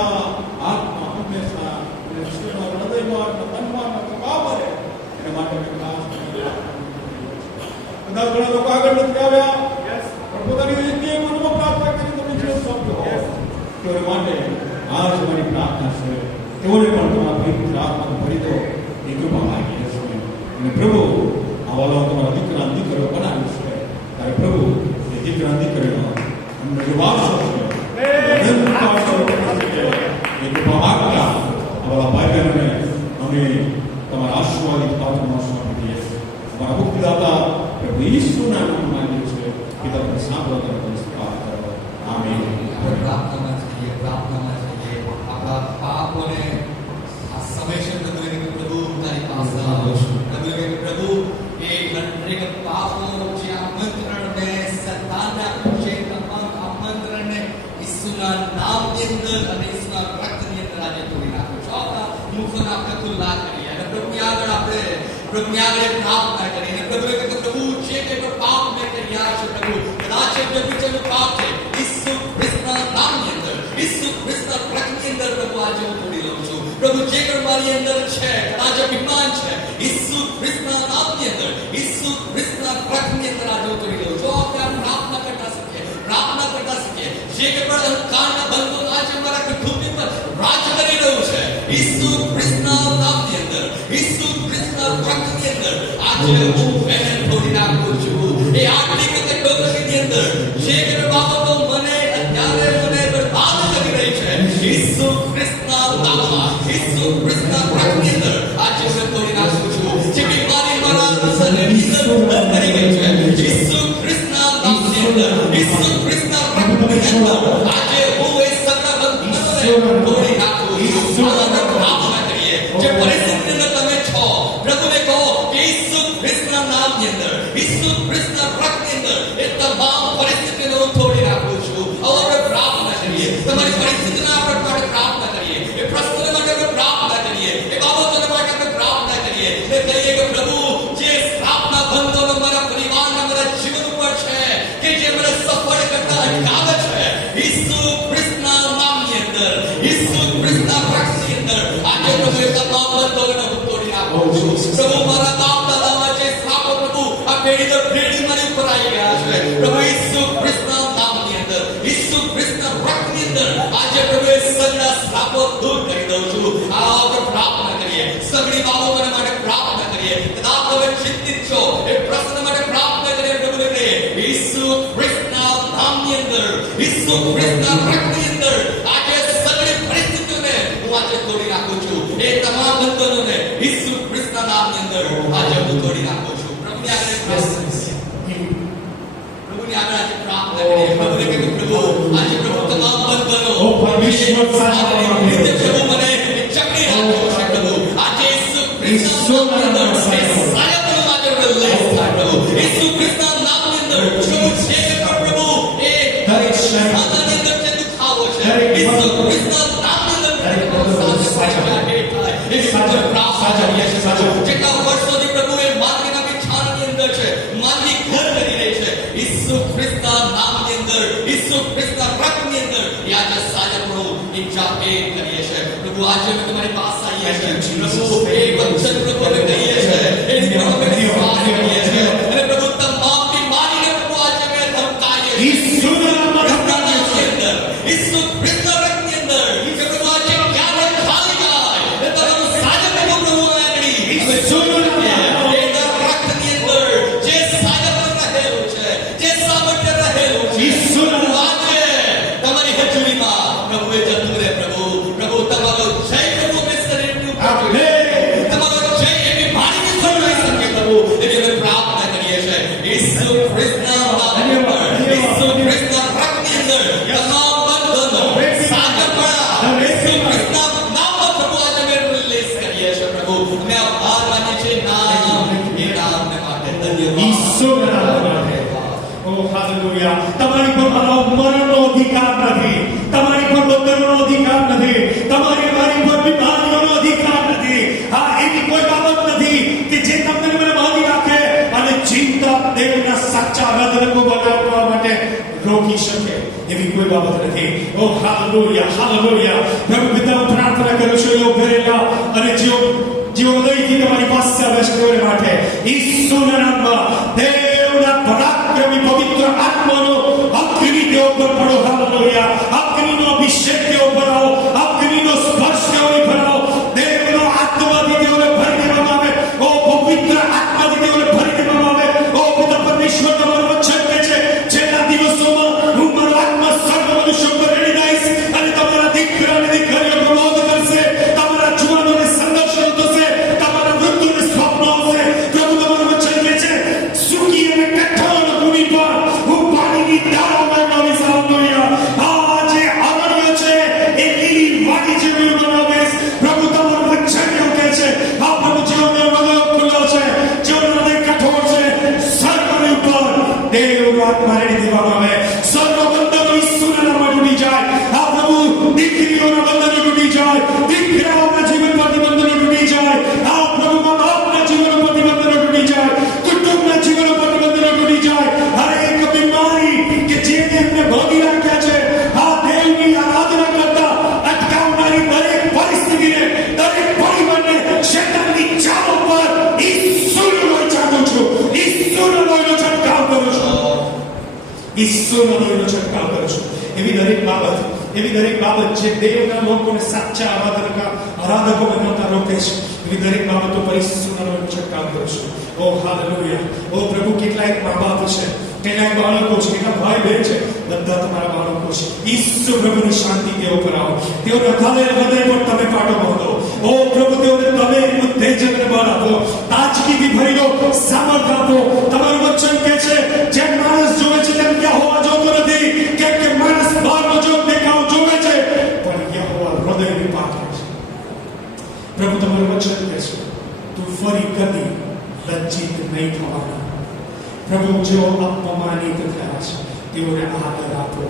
આત્મા હંમેશા વિશ્વના હૃદયમાં મનમાં કપાવરે એને માટે અમે ખાસ બધા ઘણા લોકો આગળ નથી આવ્યા પણ પોતાની વ્યક્તિએ મનમાં પ્રાર્થના કરી તમે જે સોંપ્યો તેઓ માટે આજ મારી પ્રાર્થના છે તેઓને પણ તમારા પવિત્ર આત્માને ભરી દો એ કૃપા માંગીએ છીએ અને પ્રભુ આવા તમારા દીકરા દીકરીઓ બનાવ્યું છે ત્યારે પ્રભુ એ દીકરા દીકરીઓ અમને જે વારસો છે એ કૃપા માંગતા આવા ભાઈ બહેનોને અમે તમારા આશીર્વાદિત પાત્રમાં સોંપી દઈએ છીએ અમારા મુક્તિદાતા પ્રભુ ઈસુના નામમાં માંગીએ છીએ પિતા તમે સાંભળો તમે સ્વીકાર કરો આમીન. પ્રાર્થનામાં જઈએ આપણા પાપોને આ સમય છે પ્રભુ તારી પાસે આવો છું પ્રભુ એ દરેક પાપો જે આમંત્રણને સતાને આપ્યું છે તમામ આમંત્રણને ઈસુના નામની અંદર અને ઈસુના રક્તની અંદર આજે તોડી નાખ્યો છો આપણા મુખોને આપણે ખુલ્લા કરીએ અને પ્રભુની આગળ આપણે પ્રાર્થના કરીએ અને પ્રભુએ કીધું પ્રભુ જે કંઈ પાપ મેં કર્યા છે પ્રભુ કદાચ એ બીજાનું પાપ છે ઈસુ ખ્રિસ્તના નામની અંદર ઈસુ ખ્રિસ્તના રક્તની અંદર પ્રભુ આજે હું તોડી લઉં છું પ્રભુ જે કંઈ મારી અંદર છે કદાચ અભિમાન છે ઈસુ ખ્રિસ્તના નામની અંદર ઈસુ ખ્રિસ્તના રક્તની અંદર આજે હું તોડી લઉં છું આપણે પ્રાર્થના કરતા શકીએ જે કે પણ અંધકારના બંધો આજે મારા કુટુંબની પર રાજ કરી રહ્યું છે ઈસુ ખ્રિસ્તના નામની અંદર ઈસુ ખ્રિસ્તના રક્તની અંદર આજે હું એને તોડી નાખું છું એ આટલી કે ડોકરીની અંદર જે કે બાબતો મને અત્યારે મને બરબાદ કરી રહી છે ઈસુ ખ્રિસ્તના નામમાં ઈસુ ખ્રિસ્તના રક્તની અંદર આજે હું તોડી નાખું છું જે બીમારી મારા શરીરની અંદર કરી ગઈ છે ઈસુ ખ્રિસ્તના નામની અંદર ઈસુ ખ્રિસ્તના રક્તની અંદર આજે હું એ સકળ બંધનોને તોડી નાખું છું આપણે પ્રાર્થના કરીએ જે પરિસ્થિતિની અંદર તમે છો પ્રભુને કહો કે ઈસુ ખ્રિસ્તના નામની અંદર ઈસુ ખ્રિસ્તના રક્તની અંદર એ તમામ પરિસ્થિતિને હું તોડી નાખું છું આપણે પ્રાર્થના કરીએ તમારી પરિસ્થિતિના આપણે પ્રાર્થના કરીએ એ પ્રશ્નો માટે આપણે પ્રાર્થના કરીએ એ બાબતોને માટે આપણે પ્રાર્થના કરીએ એ કહીએ કે પ્રભુ જે શ્રાપના બંધનો મારા પરિવારના મારા જીવન ઉપર છે કે જે મને સફળ કરતા અટકાવે છે ઈસુ ખ્રિસ્તના નામની અંદર ઈસુ ખ્રિસ્તના રક્તની અંદર આજે પ્રભુ એ તમામ બંધોને હું તોડી નાખું છું પ્રભુ મારા બાપ દાદામાં જે શ્રાપો પ્રભુ આ પેઢી દર પેઢી મારી ઉપર આવી ગયા છે પ્રભુ ઈસુ ખ્રિસ્તના નામની અંદર ઈસુ ખ્રિસ્તના રક્તની અંદર આજે પ્રભુ એ સગળા શ્રાપો દૂર કરી દઉં છું આપણે પ્રાર્થના કરીએ સગળી બાબતો માટે પ્રાર્થના કરીએ કદાચ તમે ચિંતિત છો એ પ્રશ્ન માટે પ્રાર્થના કરીએ પ્રભુને કહીએ ઈસુ ખ્રિસ્તના નામની અંદર ઈસુ ખ્રિસ્તના રક્તની અંદર આજે સગળી પરિસ્થિતિઓને હું આજે તોડી નાખું છું એ તમામ બંધનોને ઈસુ ખ્રિસ્તના નામની અંદર આજે હું તોડી નાખું છું પ્રભુની આગળ પ્રાર્થના કરીએ પ્રભુને કહીએ પ્રભુ આજે પ્રભુ તમામ બંધનો ઓ પરમેશ્વર સાચા પ્રભુ મને ચકડી રાખ્યો છે પ્રભુ આજે ઈસુ ખ્રિસ્તના નામની અંદર સાયબનો આજે ઉલ્લેખ થાય પ્રભુ ઈસુ ખ્રિસ્તના નામની અંદર પ્રભુ છે કે પ્રભુ એ દરેક શરીરની અંદર જે દુખાવો છે ઈસુ ખ્રિસ્તના નામની અંદર સાચા એ સાચા પ્રાપ્ત જેટલા વર્ષોથી પ્રભુ એ માનવીના વિચારની અંદર છે માનવી ઘર કરી રહી છે ઈસુ ખ્રિસ્તના નામની અંદર ઈસુ ખ્રિસ્તના રક્તની અંદર એ આજે સાચા પ્રભુ એ જાહેર કરીએ છે પ્રભુ આજે અમે તમારી પાસે આવીએ છીએ પ્રભુ એ વચન પ્રભુ અમે કહીએ છીએ એની પર અમે વિશ્વાસ કરીએ છીએ અને પ્રભુ તમામ બીમારીને પ્રભુ આજે અમે ધમકાવીએ છીએ ઈસુના નામની અંદર ઈસુ ખ્રિસ્તના રક્તની અંદર કે પ્રભુ આજે ક્યારે ખાલી જાય એ તમારું સાચા પ્રભુ આગળ ઈસુના રક્તની અંદર જે સાચા પર રહેલું છે જે સામર્થ્ય રહેલું છે ઈસુના આજે તમારી હજુરીમાં પ્રભુ એ જતું રહે પ્રભુ તમારો જય પ્રભુ મેં શરીરની ઉપર તમારો જય એ બીમારીને છોડી શકે પ્રભુ એની અમે પ્રાર્થના કરીએ છીએ ઈસુ ખ્રિસ્તના નામની અંદર ઈસુ ખ્રિસ્તના રક્તની અંદર તમામ બંધનો સાગરપણા ઈસુ ખ્રિસ્તના નામમાં પ્રભુ આજે અમે રિલીઝ કરીએ છીએ પ્રભુ અમે આભાર માનીએ છીએ એ નામને માટે ધન્યવાદ ઈસુના નામમાં ઓ હાલેલુયા તમારી પર મારો મરણનો અધિકાર નથી તમારી પર બંધનનો અધિકાર નથી તમારી મારી પર બીમારીઓનો અધિકાર નથી આ એવી કોઈ બાબત નથી કે જે તમને મને બાંધી રાખે અને ચિંતા રોકી શકે એવી કોઈ બાબત નથી. ઓ હાલેલુયા, હાલેલુયા. પ્રભુ પિતા, હું પ્રાર્થના કરું છું એઓ ભરેલા અને જેઓ હૃદયથી તમારી પાસે આવે છે તેઓને માટે ઈસુના નામમાં દેવના પરાક્રમી પવિત્ર આત્માનો અગ્નિ તેઓ પર પડો. હાલેલુયા. અગ્નિનો અભિષેક તેઓ પર આવો, અગ્નિનો સ્પર્શ તેઓને ભરાવો. દેવનો આત્માથી તેઓને ભરી દેવામાં આવે. ઓ પવિત્ર આત્માથી તેઓને ભરી દેવામાં આવે. ઓ પિતા પરમેશ્વર, તમારું વચન કહે છે છેલ્લા દિવસોમાં હું મારો આત્મા સર્વ મનુષ્યો પર રેડી દઈશ અને તમારા દીકરા અને દીકરીઓ પ્રબોધ કરશે, તમારા જુવાનોને સંદર્શન થશે, તમારા વૃદ્ધોને સ્વપ્ન આવશે. પ્રભુ તમારું વચન કહે છે સૂકી અને કઠોળ ભૂમિ પર હું પાણીની ધારો બનાવીશ. હાલેલુયા. આ જે અરણ્ય છે એ લીલી વાડી જેવું બનાવીશ. પ્રભુ તમારું વચન એવું કહે છે આ પ્રભુ જેઓનો હૃદય ખુલ્લો છે, જેઓનો હૃદય કઠોળ છે, સર્વની ઉપર દેવનો આત્મા રેડી દેવામાં આવે. સર્વ બંધનો ઈસુના નામમાં તૂટી જાય. આ પ્રભુ દીકરીઓના બંધનો તૂટી જાય, દીકરાઓના જીવન પરથી બંધનો તૂટી જાય. આ પ્રભુ મા બાપના જીવન પરથી બંધનો તૂટી જાય, કુટુંબના જીવન પરથી બંધનો તૂટી જાય. હરેક બીમારી કે જેને એમને ભોગી રાખ્યા છે, આ દેવની આરાધના કરતા અટકાવનારી દરેક પરિસ્થિતિને, દરેક પરિબળને શેતાનની ચાલો પર ઈસુનો લોહી છાંટું છું. ઈસુનો લોહીનો છંટકાવ કરું છું. ઈસુનો લોહીનો છંટકાવ કરું છું. એવી દરેક બાબત જે દેવના લોકોને સાચા આરાધકો બનાવતા રોકે છે, એવી દરેક બાબતો પર ઈસુના લોહીનો છંટકાવ કરું છું. ઓ હાલેલુયા. ઓ પ્રભુ, કેટલાક મા બાપ છે, કેટલાક બાળકો છે, કેટલાક ભાઈ બહેન છે, બધા તમારા બાળકો છે. ઈસુ પ્રભુની શાંતિ તેઓ પર આવો. તેઓના હૃદય પર તમે પાટો બાંધો. ઓ પ્રભુ, તેઓને તમે ઉત્તેજનને બળ આપો, તાજગીથી ભરી દો, સામર્થ્ય આપો. તમારું વચન કહે છે જેમ માણસ જોવે છે તેમ યહોવા જોતો નથી, કેમ કે માણસ બહારનો જો દેખાવ જોવે છે પણ યહોવા હૃદયની પાકે છે. પ્રભુ તમારું વચન કહે છે તું ફરી કદી લજ્જિત નહીં થવાના. પ્રભુ, જેઓ અપમાનિત થયા છે તેઓને આદર આપો,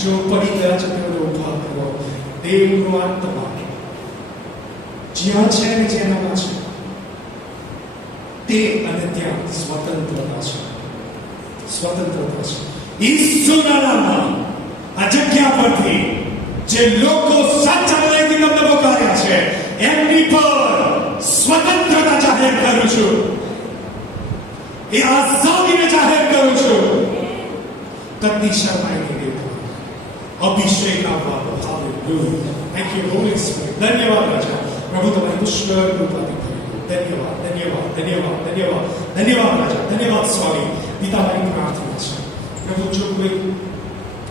જેઓ પડી ગયા છે તેઓને ઉભા કરો. દેવનો આત્મા જ્યાં છે ને જેનામાં છે તે અને ત્યાં સ્વતંત્રતા છે, સ્વતંત્રતા છે. ઈસુના નામમાં આ જગ્યા પરથી જે લોકો સાચા હૃદયથી તમને પોકાર્યા છે એમની પર સ્વતંત્રતા જાહેર કરું છું, એ આઝાદીને જાહેર કરું છું. કદી શરમાઈ નહીં દેવું. અભિષેક આપવાનો. Hallelujah. Thank you Holi spirit. ધન્યવાદ રાજા. પ્રભુ તમારી પુષ્કળ કૃપાથી ધન્યવાદ, ધન્યવાદ, ધન્યવાદ, ધન્યવાદ, ધન્યવાદ રાજા, ધન્યવાદ સ્વામી. પિતા, મારી પ્રાર્થના છે પ્રભુ, જો કોઈ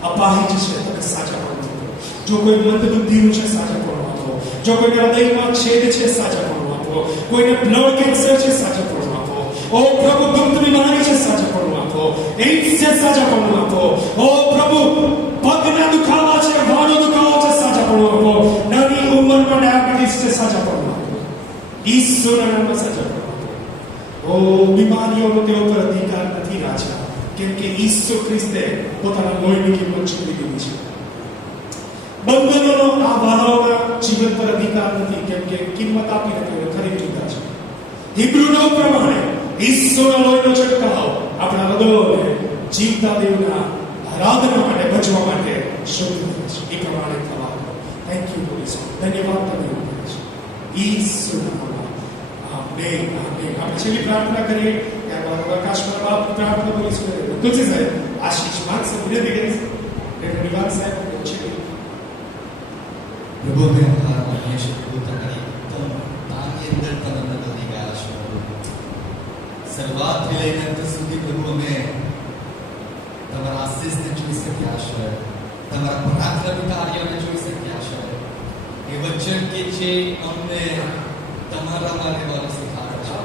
અપાહિજ છે તમે સાચા પણ આપો, જો કોઈ મંદબુદ્ધિનું છે સાચા પણ આપો, જો કોઈને હૃદયમાં છેદ છે સાચા પણ આપો, કોઈને બ્લડ કેન્સર છે સાચા પણ આપો. ઓ પ્રભુ, ગુપ્ત બીમારી છે સાચા પણ આપો, એઇડ્સ છે સાચા પણ આપો. ઓ પ્રભુ, પગના દુખાવા છે, વાળનો દુખાવો છે સાચા પણ આપો, નાની ઉંમરમાં ડાયાબિટીસ છે સાચા પણ આપો. ઈસુના નામમાં સાચા પણ આપો. ઓ બીમારીઓનો તેઓ પર અધિકાર નથી રાજા, કેમ કે ઈસુ ખ્રિસ્તે પોતાના લોહીની કિંમત ચૂકવી દીધી છે. બંધનોનો આ બાળાઓના જીવન પર અધિકાર નથી, કેમ કે કિંમત આપીને તેઓ ખરીદી લીધા છે. હિબ્રુ 9 પ્રમાણે ઈસુના લોહીનો છંટકાવ આપણા હૃદયોને જીવતા દેવના આરાધના માટે બચવા માટે શુદ્ધ કરે છે. એ પ્રમાણે થવા દો. Thank you Holi spirit. ધન્યવાદ તમે આપો છો ઈસુના નામમાં. Amen, amen. આપણે છેલ્લી પ્રાર્થના કરીએ ત્યારબાદ આકાશમાં બાપની પ્રાર્થના બોલીશું. તુલસી સાહેબ આશીષ માંગશે, વિનંતી કરીશ. નિવાસ સાહેબ છે. પ્રભુ, મેં આભાર માનીએ છીએ પ્રભુ, તમારી તાની અંદર તમે બદલી ગયા છો. શરૂઆતથી લઈને અંત સુધી પ્રભુ અમે તમારા આશીષને જોઈ શક્યા છે, તમારા પરાક્રમી કાર્યોને જોઈ શક્યા છે. એ વચન કે જે અમને તમારામાં રહેવાનું શીખાડે છે,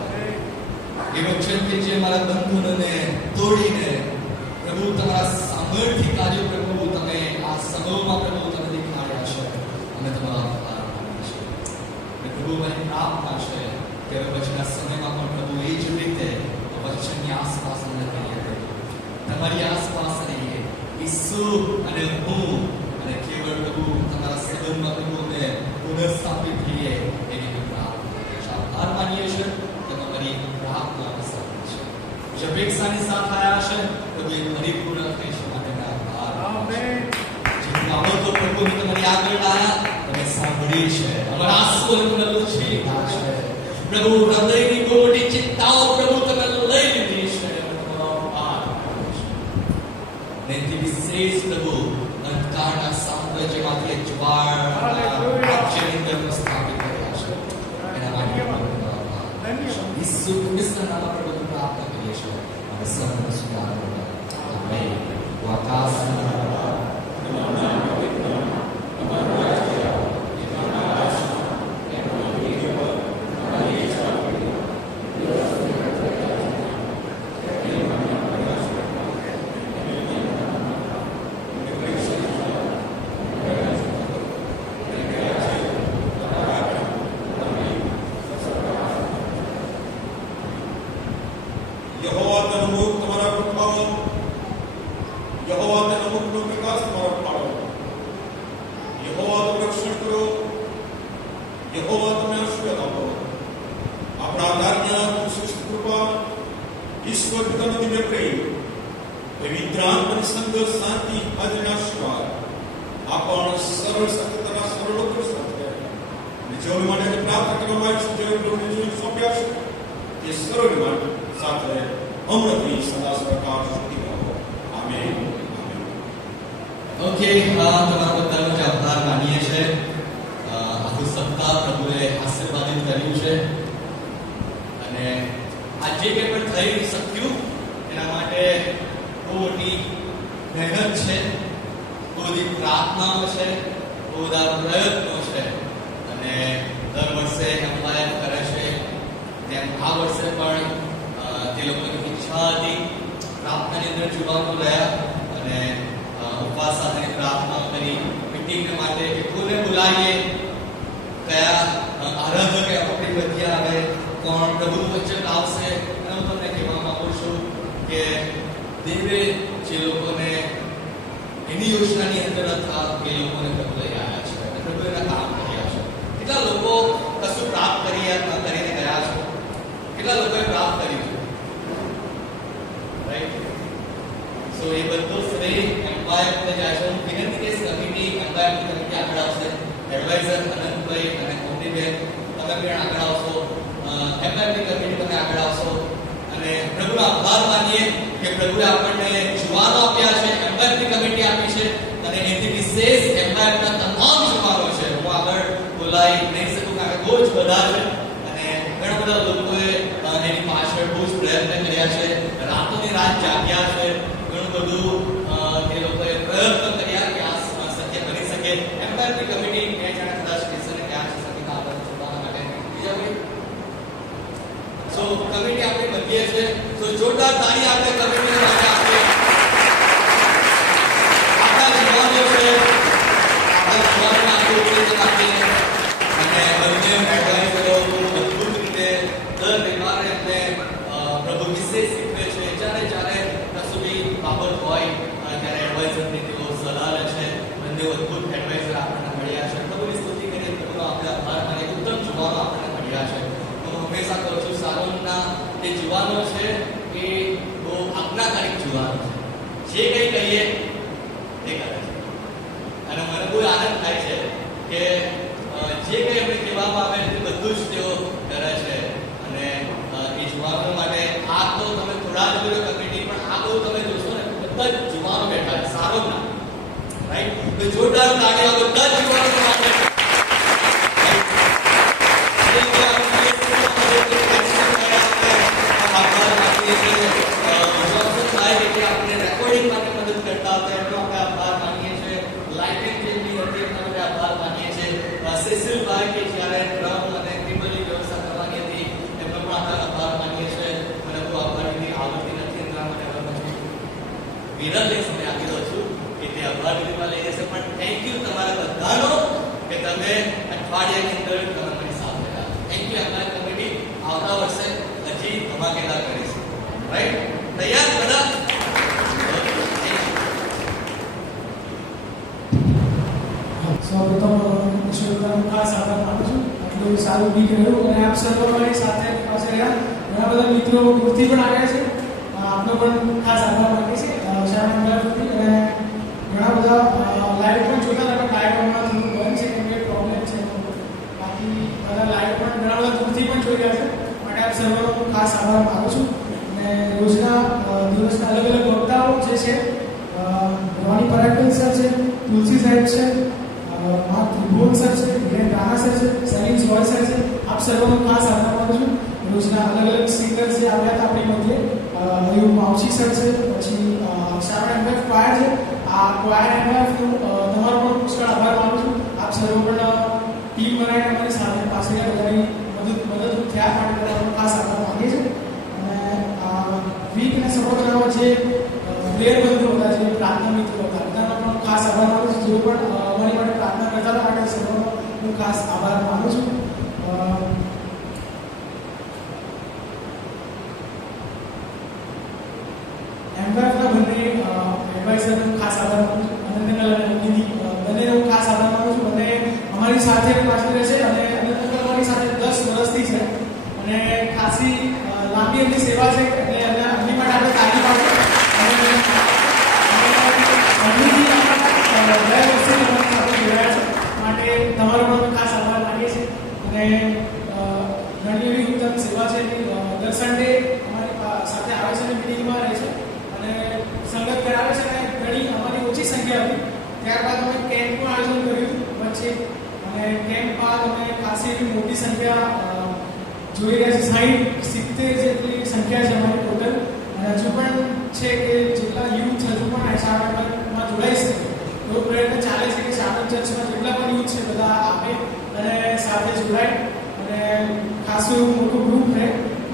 એ વચન કે જે મારા બંધનોને તોડીને પ્રભુ તમારા સામર્થ્ય કાર્યો પ્રભુ તમે આ સમયમાં પ્રભુ તમે દેખાડ્યા છે. અમે તમારો આભાર માનીએ છીએ. પ્રભુ, મારી પ્રાર્થના છે કે પછીના સમયમાં પણ પ્રભુ એ જ રીતે વચનની આસપાસ અમને રહીએ, તમારી આસપાસ રહીએ. ઈસુ અને હું અને કેવળ પ્રભુ તમારા સંબંધમાં પ્રભુ અમે પુનઃસ્થાપિત થઈએ એવી પ્રાર્થના. આભાર માનીએ છીએ કે તમારી પ્રાર્થના સાંભળી છે. જે અપેક્ષાની સાથે આવ્યા છે પ્રભુ એ પરિપૂર્ણ થઈ છે માટે આભાર. પ્રભુએ તમારી આગળ લાયા, તમે સાંભળી છે, અમારા આંસુઓને તમે લૂછી લીધા છે. પ્રભુ હૃદયની મોટી ચિંતાઓ પ્રભુ તમે લઈ લીધી છે, તમારો આભાર માનીએ છીએ. ને વિશેષ પ્રભુ અંધકારના સામ્રાજ્યમાંથી એક જ્વાળ રાજ્યની અંદર સ્થાપિત કર્યા છે. એના માટે ઈસુ ખ્રિસ્તના નામમાં પ્રભુ પ્રાપ્ત કરીએ છીએ અને સર્વ સ્વીકાર કરો. આમેન. આકાશના આપનો પણ ખાસ આભાર માનીએ છીએ. ઘણા બધા લાઈવ પણ જોતા હતા, પણ લાઈવ હમણાં થોડું બંધ છે કેમ કે પ્રોબ્લેમ છે. બાકી બધા લાઈવ પણ ઘણા બધા દૂરથી પણ જોઈ રહ્યા છે, માટે આપ સર્વનો ખાસ આભાર માનું છું. અને રોજના દિવસના અલગ અલગ વક્તાઓ જે છે, રોની પરાકલ સર છે, તુલસી સાહેબ છે, મા ત્રિભુવન સર છે, ગ્રેન રાણા સર છે, સલીમ રોય સર છે, આપ સર્વનો ખાસ આભાર માનું છું. રોજના અલગ અલગ સિંગર્સ જે આવ્યા હતા આપણી મધ્યે, અયુબ માવશી સર છે, પછી શામળ એમએફ ક્વાયર છે. આ ક્વાયર એમએફનું તમારો પણ પુષ્કળ આભાર માનું છું. આપ સર્વ પણ ટીમ બનાવીને અમારી સાથે પાસે બધાની મદદ થયા માટે તમારો ખાસ આભાર માનીએ છીએ. અને વીકને સપોર્ટ કરવા જે પ્લેયર બંધુ હતા, જે પ્રાર્થના મિત્રો હતા, બધાનો પણ ખાસ આભાર માનું છું. જેઓ પણ અમારી માટે પ્રાર્થના કરતા હતા, માટે સર્વનો હું ખાસ આભાર માનું છું. એમ્પાયરના બંને એડવાઇઝરનો ખાસ આભાર માનું છું. અનંતનગર અને મોદીની બંનેનો હું ખાસ આભાર માનું છું. બંને અમારી સાથે પાછળ રહેશે અને અનંતનગર અમારી સાથે 10 વર્ષથી છે અને ખાસી લાંબી એમની સેવા છે એટલે એમની માટે આપણે તાળી પાડશું. અને અમૃતજી આપણા 2 વર્ષથી અમારી સાથે જોડાયા છે, માટે તમારો પણ ખાસ આભાર માનીએ છીએ. અને ઘણી એવી ઉત્તમ સેવા છે કે દર સન્ડે અમારી સાથે આવે છે અને મિટિંગમાં રહે છે અને સંગત કરાવે છે. અને ઘણી અમારી ઓછી સંખ્યા હતી, ત્યારબાદ અમે કેમ્પનું આયોજન કર્યું વચ્ચે અને કેમ્પ બાદ અમે ખાસી એવી મોટી સંખ્યા જોઈ રહ્યા છે. 60-70 જેટલી સંખ્યા છે અમારી ટોટલ. અને હજુ પણ છે કે જેટલા યુથ હજુ પણ એસઆરએમમાં જોડાઈ શકે એવો પ્રયત્ન ચાલે છે કે શામળ ચર્ચમાં જેટલા પણ યુથ છે બધા આવે અને સાથે જોડાય અને ખાસું એવું મોટું ગ્રુપ રહે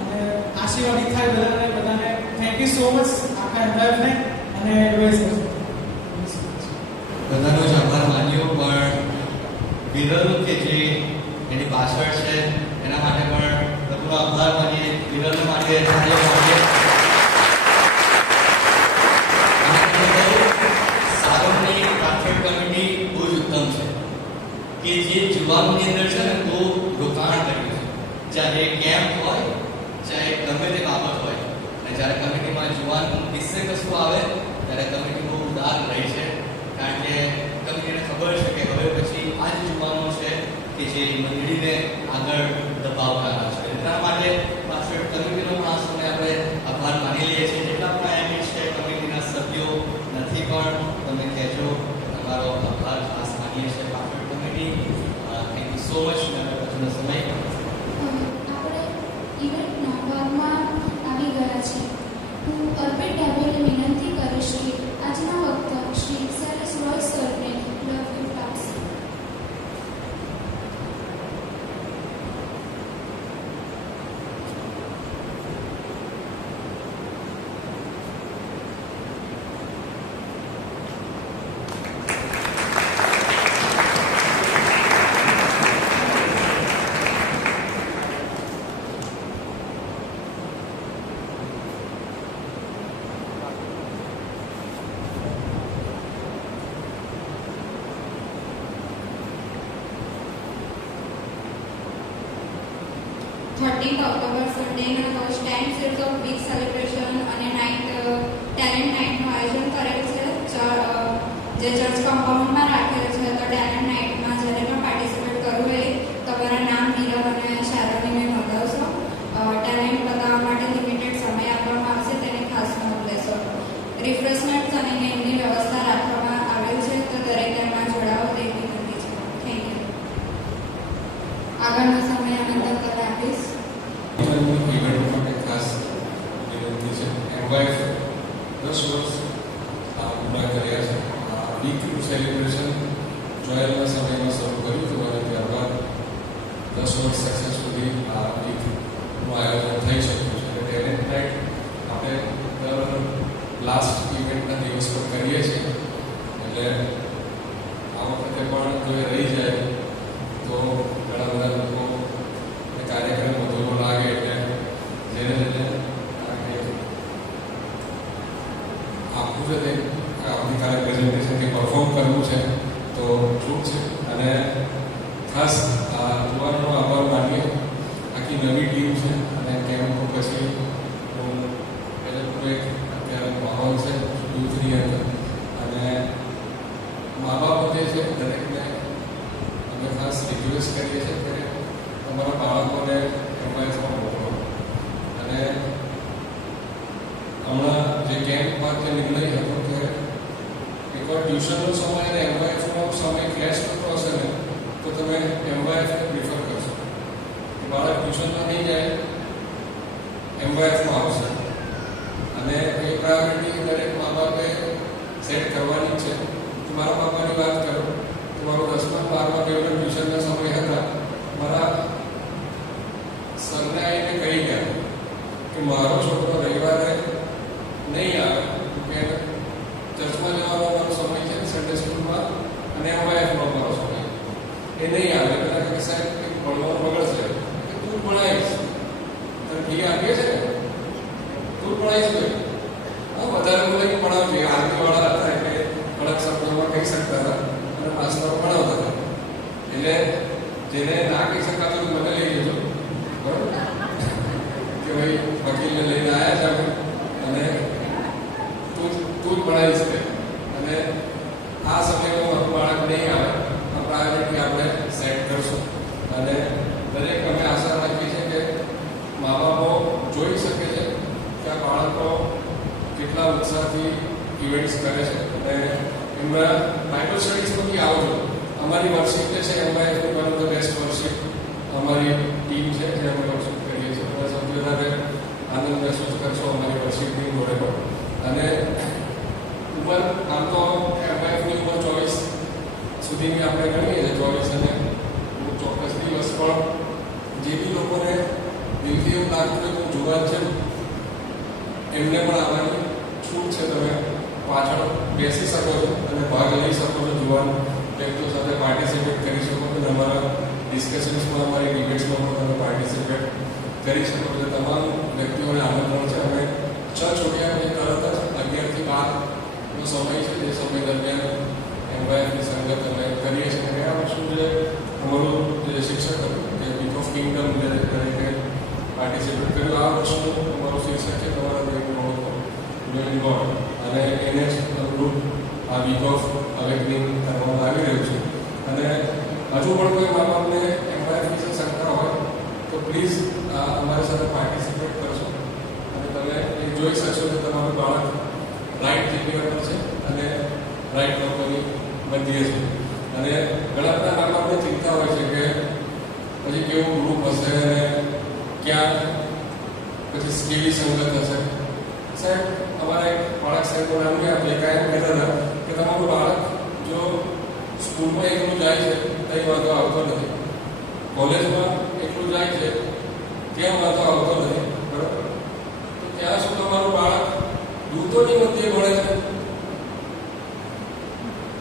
અને આશીર્વાદિત થાય બધાને. થેન્ક યુ સો મચ આખા એમ્પ્લોયરને અને એડવાઇઝર બધાનો જ આભાર માન્યો, પણ વિરલ કે જે એની પાછળ છે એના માટે પણ બધાનો આભાર માનીએ. વિરલ માટે તાળીઓ પાડીએ. સારોની પ્રાથમિક કમિટી બહુ જ ઉત્તમ છે કે જે યુવાનોની અંદર છે ને બહુ રોકાણ કર્યું છે. ચાહે કેમ્પ હોય, ચાહે ગમે તે બાબત હોય, અને જ્યારે કમિટીમાં યુવાન વિશે કશું આવે ત્યારે કમિટી બહુ ઉદાર રહી છે. કારણ કે કમિટીને ખબર છે કે હવે પછી આ જ યુવાનો છે કે જે મંડળીને આગળ દબાવવાના છે. એટલા માટે પાછળ કમિટીનો પણ આ સમયે આપણે આભાર માની લઈએ છીએ. જેટલા પણ એમિટ છે કમિટીના સભ્યો નથી પણ તમે કહેજો, તમારો આભાર ખાસ માનીએ છીએ પાછળ committee. Thank you so much. પછીનો સમય આપણે ઇવેન્ટના ભાગમાં આવી ગયા છીએ. હું અર્પિત ડાભીને વિનંતી કરીશ કે આજના વક્તા શ્રી સરેશ રોય સરને લવ ગિફ્ટ આપશે. ઓક્ટોબર સન્ડેના રોજ 10 શેડ્સ ઓફ વીક સેલિબ્રેશન અને ટેલેન્ટ નાઇટનું આયોજન કરેલ છે, જે ચર્ચ કમ્પાઉન્ડમાં રાખેલ છે. તો ટેલેન્ટ નાઇટમાં જ્યારે પણ પાર્ટિસિપેટ કરવું હોય તમારા નામ નીરવ અને શારોની મેં નોંધાવશો. ટેલેન્ટ બતાવવા માટે લિમિટેડ સમય આપવામાં આવશે, તેને ખાસ નોંધ લેશો. રિફ્રેશમેન્ટ્સ અને ગેમની વ્યવસ્થા રાખવામાં આવેલ છે, તો દરેક એમાં જોડાવો તેવી વિનંતી છે. Thank you. આગળનો સમય આનંદ કરવા આપીશ. ઇવેન્ટ માટે ખાસ વિનંતી છે. એમવાય 10 વર્ષ પૂરા કર્યા છે. વીકનું સેલિબ્રેશન જોયેલના સમયમાં શરૂ કર્યું હતું અને ત્યારબાદ 10 વર્ષ સક્સેસફુલી આ વીકનું આયોજન થઈ શક્યું છે. અને ટેલેન્ટ નાઇટ આપણે દર લાસ્ટ ઇવેન્ટના દિવસ પર કરીએ છીએ, એટલે આ વખતે પણ જો એ રહી જાય તો ઘણા બધા લોકો કાર્યક્રમ વધુ લાગે એટલે જેને આખું છે તે આવતીકાલે પ્રેઝન્ટેશન કે પરફોર્મ કરવું છે તો છૂટ છે. અને ખાસ યુવાનોનો આભાર માનીએ. આખી નવી ટીમ છે અને કેમ્પ પછી અત્યારે માહોલ છે યુથની અંદર અને મા બાપ છે દરેકને અમે ખાસ રિક્વેસ્ટ કરીએ છીએ કે તમારા બાળકોને એમવાયએફમાં મોકલો. અને હમણાં જે કેમ્પમાં જે નિર્ણય હતો કે એકવાર ટ્યુશનનો સમય અને એમવાયએફનો સમય ક્લેશ થતો હશે ને તો તમે એમવાયએફને પ્રિફર કરશો. બાળક ટ્યુશનમાં નહીં જાય, એમવાયએફમાં આવશે. અને એ પ્રાયોરિટી દરેક મા બાપે સેટ કરવાની છે. મારા બાપાની વાત કરું તો મારો 10મા 12મા ધોરણ ટ્યુશનના સમય હતા. મારા સરને આવીને કહી ગયા કે મારો છોકરો રવિવારે નહીં આવે કે ચર્ચમાં જવાનો મારો સમય છે, સન્ડે સ્કૂલમાં, અને એમવાયએફમાં મારો સમય એ નહીં આવે. પેલા કે સાહેબ ભણવાનું બગડશે, તું ભણાવીશ, તને ફી આપીએ છે ને, તું ભણાવીશ ભાઈ. હા, વધારે બોલે કે ભણાવજે. આર્મીવાળા હતા એટલે કડક શબ્દોમાં કહી શકતા હતા અને માસ્ટરો ભણાવતા હતા. એટલે જેને ના કહી શકાતું મને લઈ જજો, બરાબર કે ભાઈ વકીલને લઈને આવ્યા છે અને તું જ ભણાવીશ કે. અને આ સમયમાં મારું બાળક નહીં આવે, આ પ્રાયોરિટી આપણે સેટ કરશું. અને દરેક અમે આશા રાખીએ છીએ કે મા બાપો જોઈ શકે છે કે આ બાળકો કેટલા ઉત્સાહથી ઇવેન્ટ્સ કરે છે. અને એમના બાઇબલ સ્ટડીઝમાંથી આવજો. અમારી વર્કશીપ જે છે એમવાયએફની વન ઓફ ધ બેસ્ટ વર્કશીપ અમારી ટીમ છે જે અમે વર્કશીપ કરીએ છીએ. તમે સૌથી વધારે આનંદ મહેસૂસ કરશો અમારી વર્કશીપની જોડે પણ. અને ઉંમર આમ તો એમવાયએફની ઉંમર 24 સુધીની આપણે ગણીએ છીએ, 24 અને ચોક્કસ દિવસ. પણ જે બી લોકોને દિલથી એવું લાગતું હોય કે જુવાન છે એમને પણ આવવાની છૂટ છે. તમે પાછળ બેસી શકો છો અને ભાગ લઈ શકો છો. જુવાન વ્યક્તિઓ સાથે પાર્ટિસિપેટ કરી શકો છો. અમારા ડિસ્કશન્સમાં, અમારી ડિબેટ્સમાં પણ તમે પાર્ટિસિપેટ કરી શકો છો. તમામ વ્યક્તિઓને આમંત્રણ છે. અમે 6 છોડ્યા પછી તરત જ 11 થી 12નો સમય છે. જે સમય દરમિયાન એમવાયએફની સંગત અમે કરીએ છીએ. ગયા વર્ષનું જે અમારું જે શિક્ષક હતું જે વીક ઓફ કિંગડમ તરીકે પાર્ટિસિપેટ કર્યું, આ વર્ષનું અમારું શિક્ષક છે તમારા દરેક ગોડ. અને એને જ અનુરૂપ આ વીક ઓફ અવેકનિંગ કરવામાં આવી રહ્યું છે. અને હજુ પણ કોઈ મા બાપને એમવાયએફ વિશે શંકા હોય તો પ્લીઝ અમારી સાથે પાર્ટિસિપેટ કરશો. અને તમે એ જોઈ શકશો કે તમારું બાળક રાઈટ જગ્યા પર છે અને રાઈટ લોકોની મધ્ય છે. અને ઘણા બધા મા બાપને ચિંતા હોય છે કે પછી કેવું ગ્રુપ હશે અને ક્યાં પછી કેવી સંગત હશે. સાહેબ, અમારા એક બાળક સાહેબ નામ આપણે કાયમ કહેતા હતા કે તમારું બાળક જો સ્કૂલમાં એકલું જાય છે કંઈ વાંધો આવતો નથી, કોલેજમાં એકલું જાય છે ત્યાં વાંધો આવતો નથી, બરાબર? તો ત્યાં શું તમારું બાળક દૂતોની મધ્યે ભણે છે?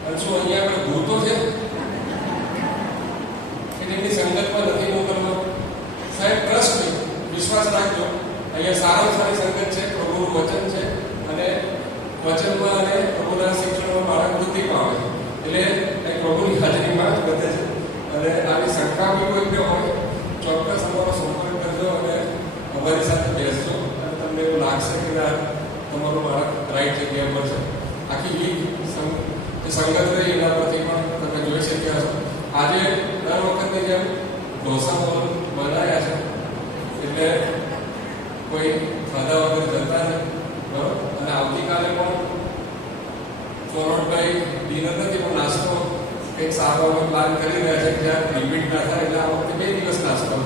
અને શું અહીંયા આપણે ભૂતો છે કે તેમની સંગતમાં નથી મોકલવા? સાહેબ, ટ્રસ્ટ વિશ્વાસ રાખજો. અહીંયા સારામાં સારી સંગત છે, પ્રભુનું વચન છે અને વચનમાં અને પ્રભુના શિક્ષણમાં બાળક વૃદ્ધિ પામે છે. એટલે પ્રભુની હાજરીમાં જ વધે છે. અને આવી શંકા બી કોઈ પણ હોય ચોક્કસ અમારો સંપર્ક કરજો અને અમારી સાથે બેસજો. અને તમને એવું લાગશે કે તમારું બાળક રાઈટ જગ્યા પર છે. આખી વીક જે સંગત રહી એના પરથી પણ તમે જોઈ શક્યા છો. આજે દર વખતની જેમ ઢોસા બોલ બનાવ્યા છે એટલે કોઈ ખાધા વગર જતા નહીં, બરાબર? અને આવતીકાલે પણ ફોરવર્ડભાઈ ડિનર નથી પણ નાસ્તો કંઈક સારો પ્લાન કરી રહ્યા છે કે જ્યાં રિપીટ ના થાય. એટલે આ વખતે 2 દિવસ નાસ્તો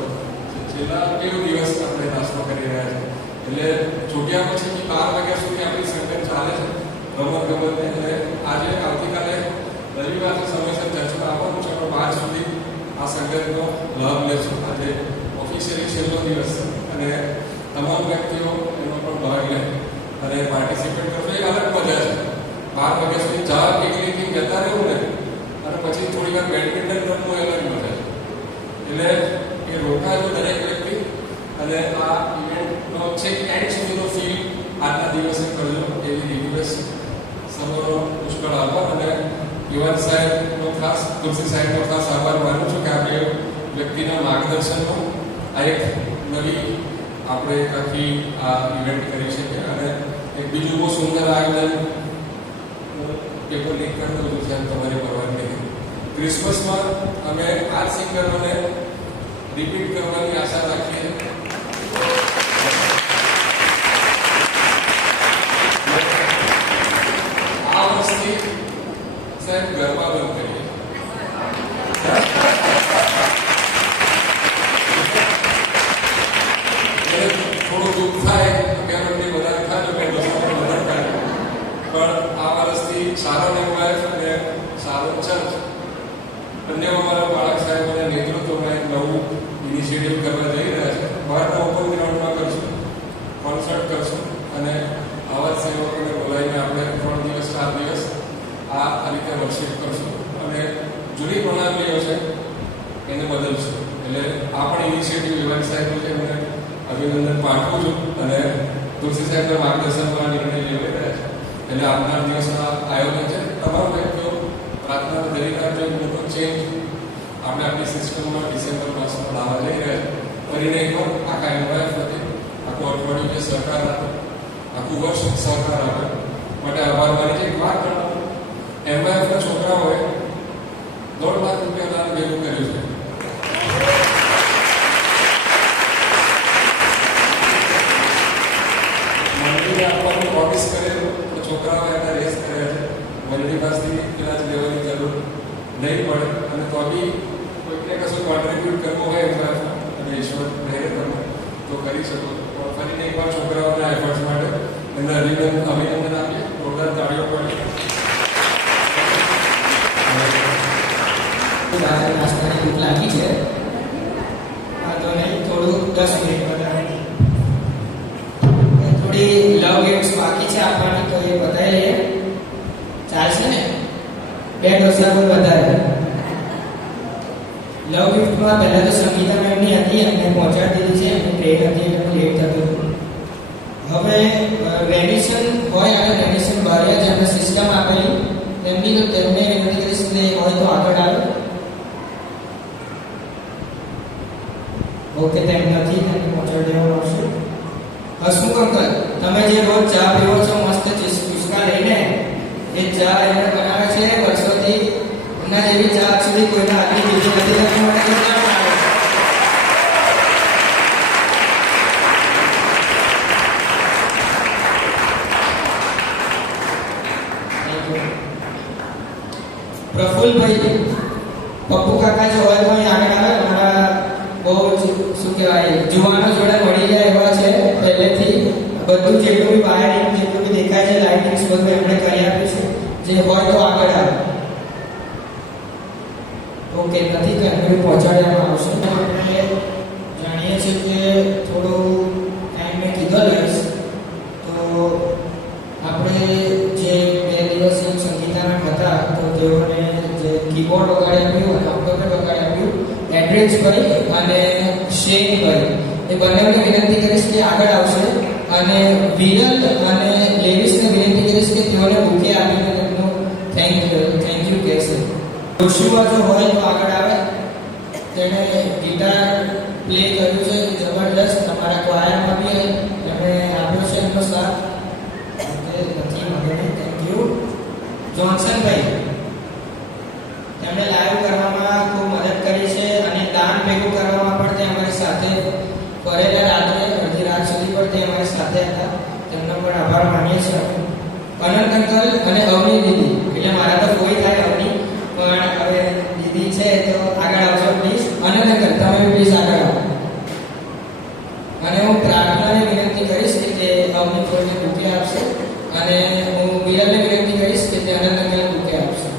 છેલ્લા 2 દિવસ આપણે નાસ્તો કરી રહ્યા છે. એટલે છૂટ્યા પછી 12 વાગ્યા સુધી આપણી સંગત ચાલે છે રમત ગમતને. અને આજે આવતીકાલે રવિવારનો સમયસર ચર્ચમાં આવવાનું છે પણ 5 સુધી આ સંગતનો લાભ લેશું. આજે ઓફિશિયલી છેલ્લો દિવસ અને તમામ વ્યક્તિઓ એમાં પણ ભાગ લે અને પાર્ટિસિપેટ કરશો. એ અલગ મજા છે. 12 વાગ્યા સુધી ચા એકલીથી જતા રહેવું ને અને પછી થોડી વાર બેડમિન્ટન રમવું એ અલગ મજા છે. એટલે એ રોકાજો દરેક વ્યક્તિ અને આ ઇવેન્ટનો છેક એન્ડ સુધીનો ફીલ આજના દિવસે કરજો. એવી રિક્વેસ્ટ સૌનો પુષ્કળ આભાર. અને યુવાન સાહેબનો ખાસ, તુલસી સાહેબનો ખાસ આભાર માનું છું કે આ બે વ્યક્તિના માર્ગદર્શનનો આ એક નવી આપણે આખી આ ઇવેન્ટ કરી શકીએ. અને એક બીજું બહુ સુંદર આયોજન પેપર લીક કરતું હતું, સાહેબ તમારી પરવાનગી ક્રિસમસમાં અમે આ સિંગરોને રિપીટ કરવાની આશા રાખીએ. આ વર્ષથી સાહેબ ગરબા બંધ કરીએ. થોડું દુઃખ થાય કે બધા ખાય પણ આ વર્ષથી સારો વાઇફ અને સારો ચર્ચ બંને અમારા બાળક સાહેબોના નેતૃત્વમાં એક નવું ઇનિશિયેટિવ કરવા જઈ રહ્યા છે. બહારના ઓપન ગ્રાઉન્ડમાં કરશું, કોન્સર્ટ કરશું અને આવા સેવકોને બોલાવીને આપણે 3 દિવસ 4 દિવસ આ રીતે વર્કશોપ કરશું અને જૂની પ્રણાલીઓ છે એને બદલશું. એટલે આ પણ ઇનિશિયેટિવ વિવાદ સાહેબો છે એમને અભિનંદન પાઠવું છું અને તુલસી સાહેબના માર્ગદર્શનમાં નિર્ણય લેવાઈ રહ્યા છે. એટલે આજના દિવસના આયોજન છે. તમામ વ્યક્તિઓ પ્રાર્થના દરેક આપણે મોટો ચેન્જ આપણે આપણી સિસ્ટમમાં ડિસેમ્બર માસમાં લાવવા જઈ રહ્યા છે. કરીને એકવાર આખા એમવાયએફ વતી આખું અઠવાડિયું જે સહકાર આપે, આખું વર્ષ સહકાર આપે માટે આભાર માની છે. એક વાત જણાવું, એમવાયએફના છોકરાઓએ 1.5 લાખ રૂપિયા દાન ભેગું કર્યું છે. મંડળીને આપવાનું પ્રોમિસ કરેલું તો છોકરાઓ એના રેસ કર્યા છે. મંડળી પાસેથી કદાચ લેવાની જરૂર નહીં પડે અને તો બી કોઈકને કશું કોન્ટ્રીબ્યુટ કરવું હોય એમવાયએફમાં અને ઈશ્વર પ્રેરે તમે તો કરી શકો. ફરીને એકવાર છોકરાઓના એફર્ટ્સ માટે એમને અભિનંદન આપીએ. ટોટલ તાળીઓ પડી. નાસ્તાની ભૂખ લાગી છે. તો નહીં થોડું 10 મિનિટ વધારે થોડી લવ ગિફ્ટ્સ બાકી છે આપવાની તો એ બતાવી લઈએ. ચાલશે ને? 2 ડોસા પર વધારે લવ ગિફ્ટમાં પહેલાં તો સંગીતા મેમની હતી, એમને પહોંચાડી દીધી છે. એમની ટ્રેન હતી એટલે લેટ થતું હતું. હવે રેડિશન હોય અને રેડિશન બારે જ એમને સિસ્ટમ આપેલી તેમની તો તેમને વિનંતી કરીશ કે હોય તો આગળ આવે. ઓકે, તેમ નથી તેને પહોંચાડી દેવાનું આવશે. હસમુખ અંકલ, તમે જે રોજ ચા પીવો છો મસ્ત ચુસ્કા લઈને, એ ચા એને બનાવે છે વર્ષોથી. એમના જેવી ચા સુધી કોઈના હાથની પીધી નથી. તેના માટે કેટલા આવે પ્રફુલભાઈ પપ્પુ કાકા જો હોય તો અહીં આગળ આવે. અમારા બહુ શું કહેવાય જુવાનો જોડે મળી જાય એવા છે પહેલેથી. બધું જેટલું બી બહાર જેટલું બી દેખાય છે લાઇટિંગ્સ બધું એમણે કરી આપ્યું છે. જે હોય તો આગળ આવે. ઓકે, નથી તો એમને પહોંચાડવામાં આવશે. આપણે જાણીએ છીએ કે થોડું ટાઈમ મેં કીધો લઈશ તો આપણે જે 2 દિવસ સંગીતાના હતા તો તેઓને જે કીબોર્ડ વગાડી આપ્યું અને ઓક્ટોપેડ વગાડી આપ્યું, એડ્રેસ કરી અને શેક કરી, એ બંનેને વિનંતી કરીશ કે આગળ આવશે. અને વિરલ અને લેવિસને વિનંતી કરીશ કે તેઓને બુકે આપીને તેમનું થેન્ક યુ કહેશે. જોશુઆ જો હોય તો આગળ આવે. તેણે ગિટાર પ્લે કર્યું છે જબરદસ્ત. તમારા ક્વાયરમાં બી એમણે આપ્યો છે એમનો સાથ. નથી મને થેન્ક યુ. જોન્સનભાઈ, તેમણે લાઈવ કરવામાં ખૂબ મદદ કરી છે અને દાન ભેગું કરવામાં પણ તે અમારી સાથે કરેલા. રાત્રે અડધી રાત સુધી પણ તે અમારી સાથે હતા. તેમનો પણ આભાર માનીએ છીએ. અનંત અંકલ અને અવની દીદી, એટલે મારા તો કોઈ થાય અવની, પણ હવે દીદી છે તો આગળ આવજો પ્લીઝ. અનંત અંકલ તમે પ્લીઝ આગળ આવો. અને હું પ્રાર્થનાને વિનંતી કરીશ કે તે અવની જોડે બુકે આપશે અને હું વિરલને વિનંતી કરીશ કે તે અનંત અંકલને બુકે આપશે.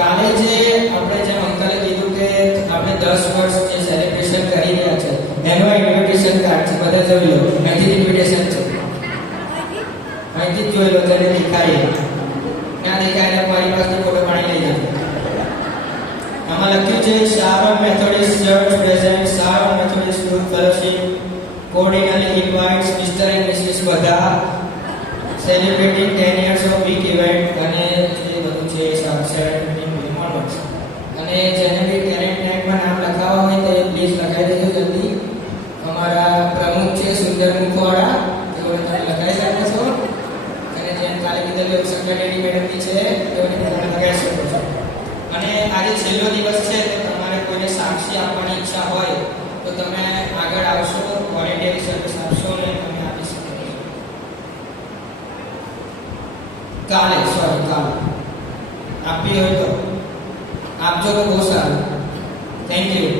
કાલે જે આપણે જેમ અંકલે કીધું કે આપણે 10 વર્ષ જે સેલિબ્રેશન કરી રહ્યા છે એનો ઇન્વિટેશન કાર્ડ છે. બધા જોઈ લો, અહીંથી ઇન્વિટેશન છે. અહીંથી જ જોઈ લો, તેને દેખાય ના દેખાય મારી પાસે ફોટો પાડી લઈ જજો. આમાં લખ્યું છે Sharon Methodist church present Sharon Methodist youth fellowship cordially invites Mr and Mrs બધા celebrating 10 years of week event અને જે બધું છે onwards. અને જેને બી ટેલેન્ટ નાઇટમાં નામ લખાવવા હોય તો પ્લીઝ લખાઈ દેજો જલ્દી. અમારા પ્રમુખ છે સુંદર મુખવાડા, તેઓને તમે લખાઈ શકો છો. અને જેમ કાલે કીધેલું સેક્રેટરી મેડમની છે તેઓને તમે લગાવી શકો છો. અને આજે છેલ્લો દિવસ છે તો તમારે કોઈને સાક્ષી આપવાની ઈચ્છા હોય તો તમે આગળ આવશો, વોલેન્ટિયરી સર્વિસ આપશો અને તમે આપી શકો છો. કાલે આપી હોય તો આપજો તો બહુ સારું. Thank you.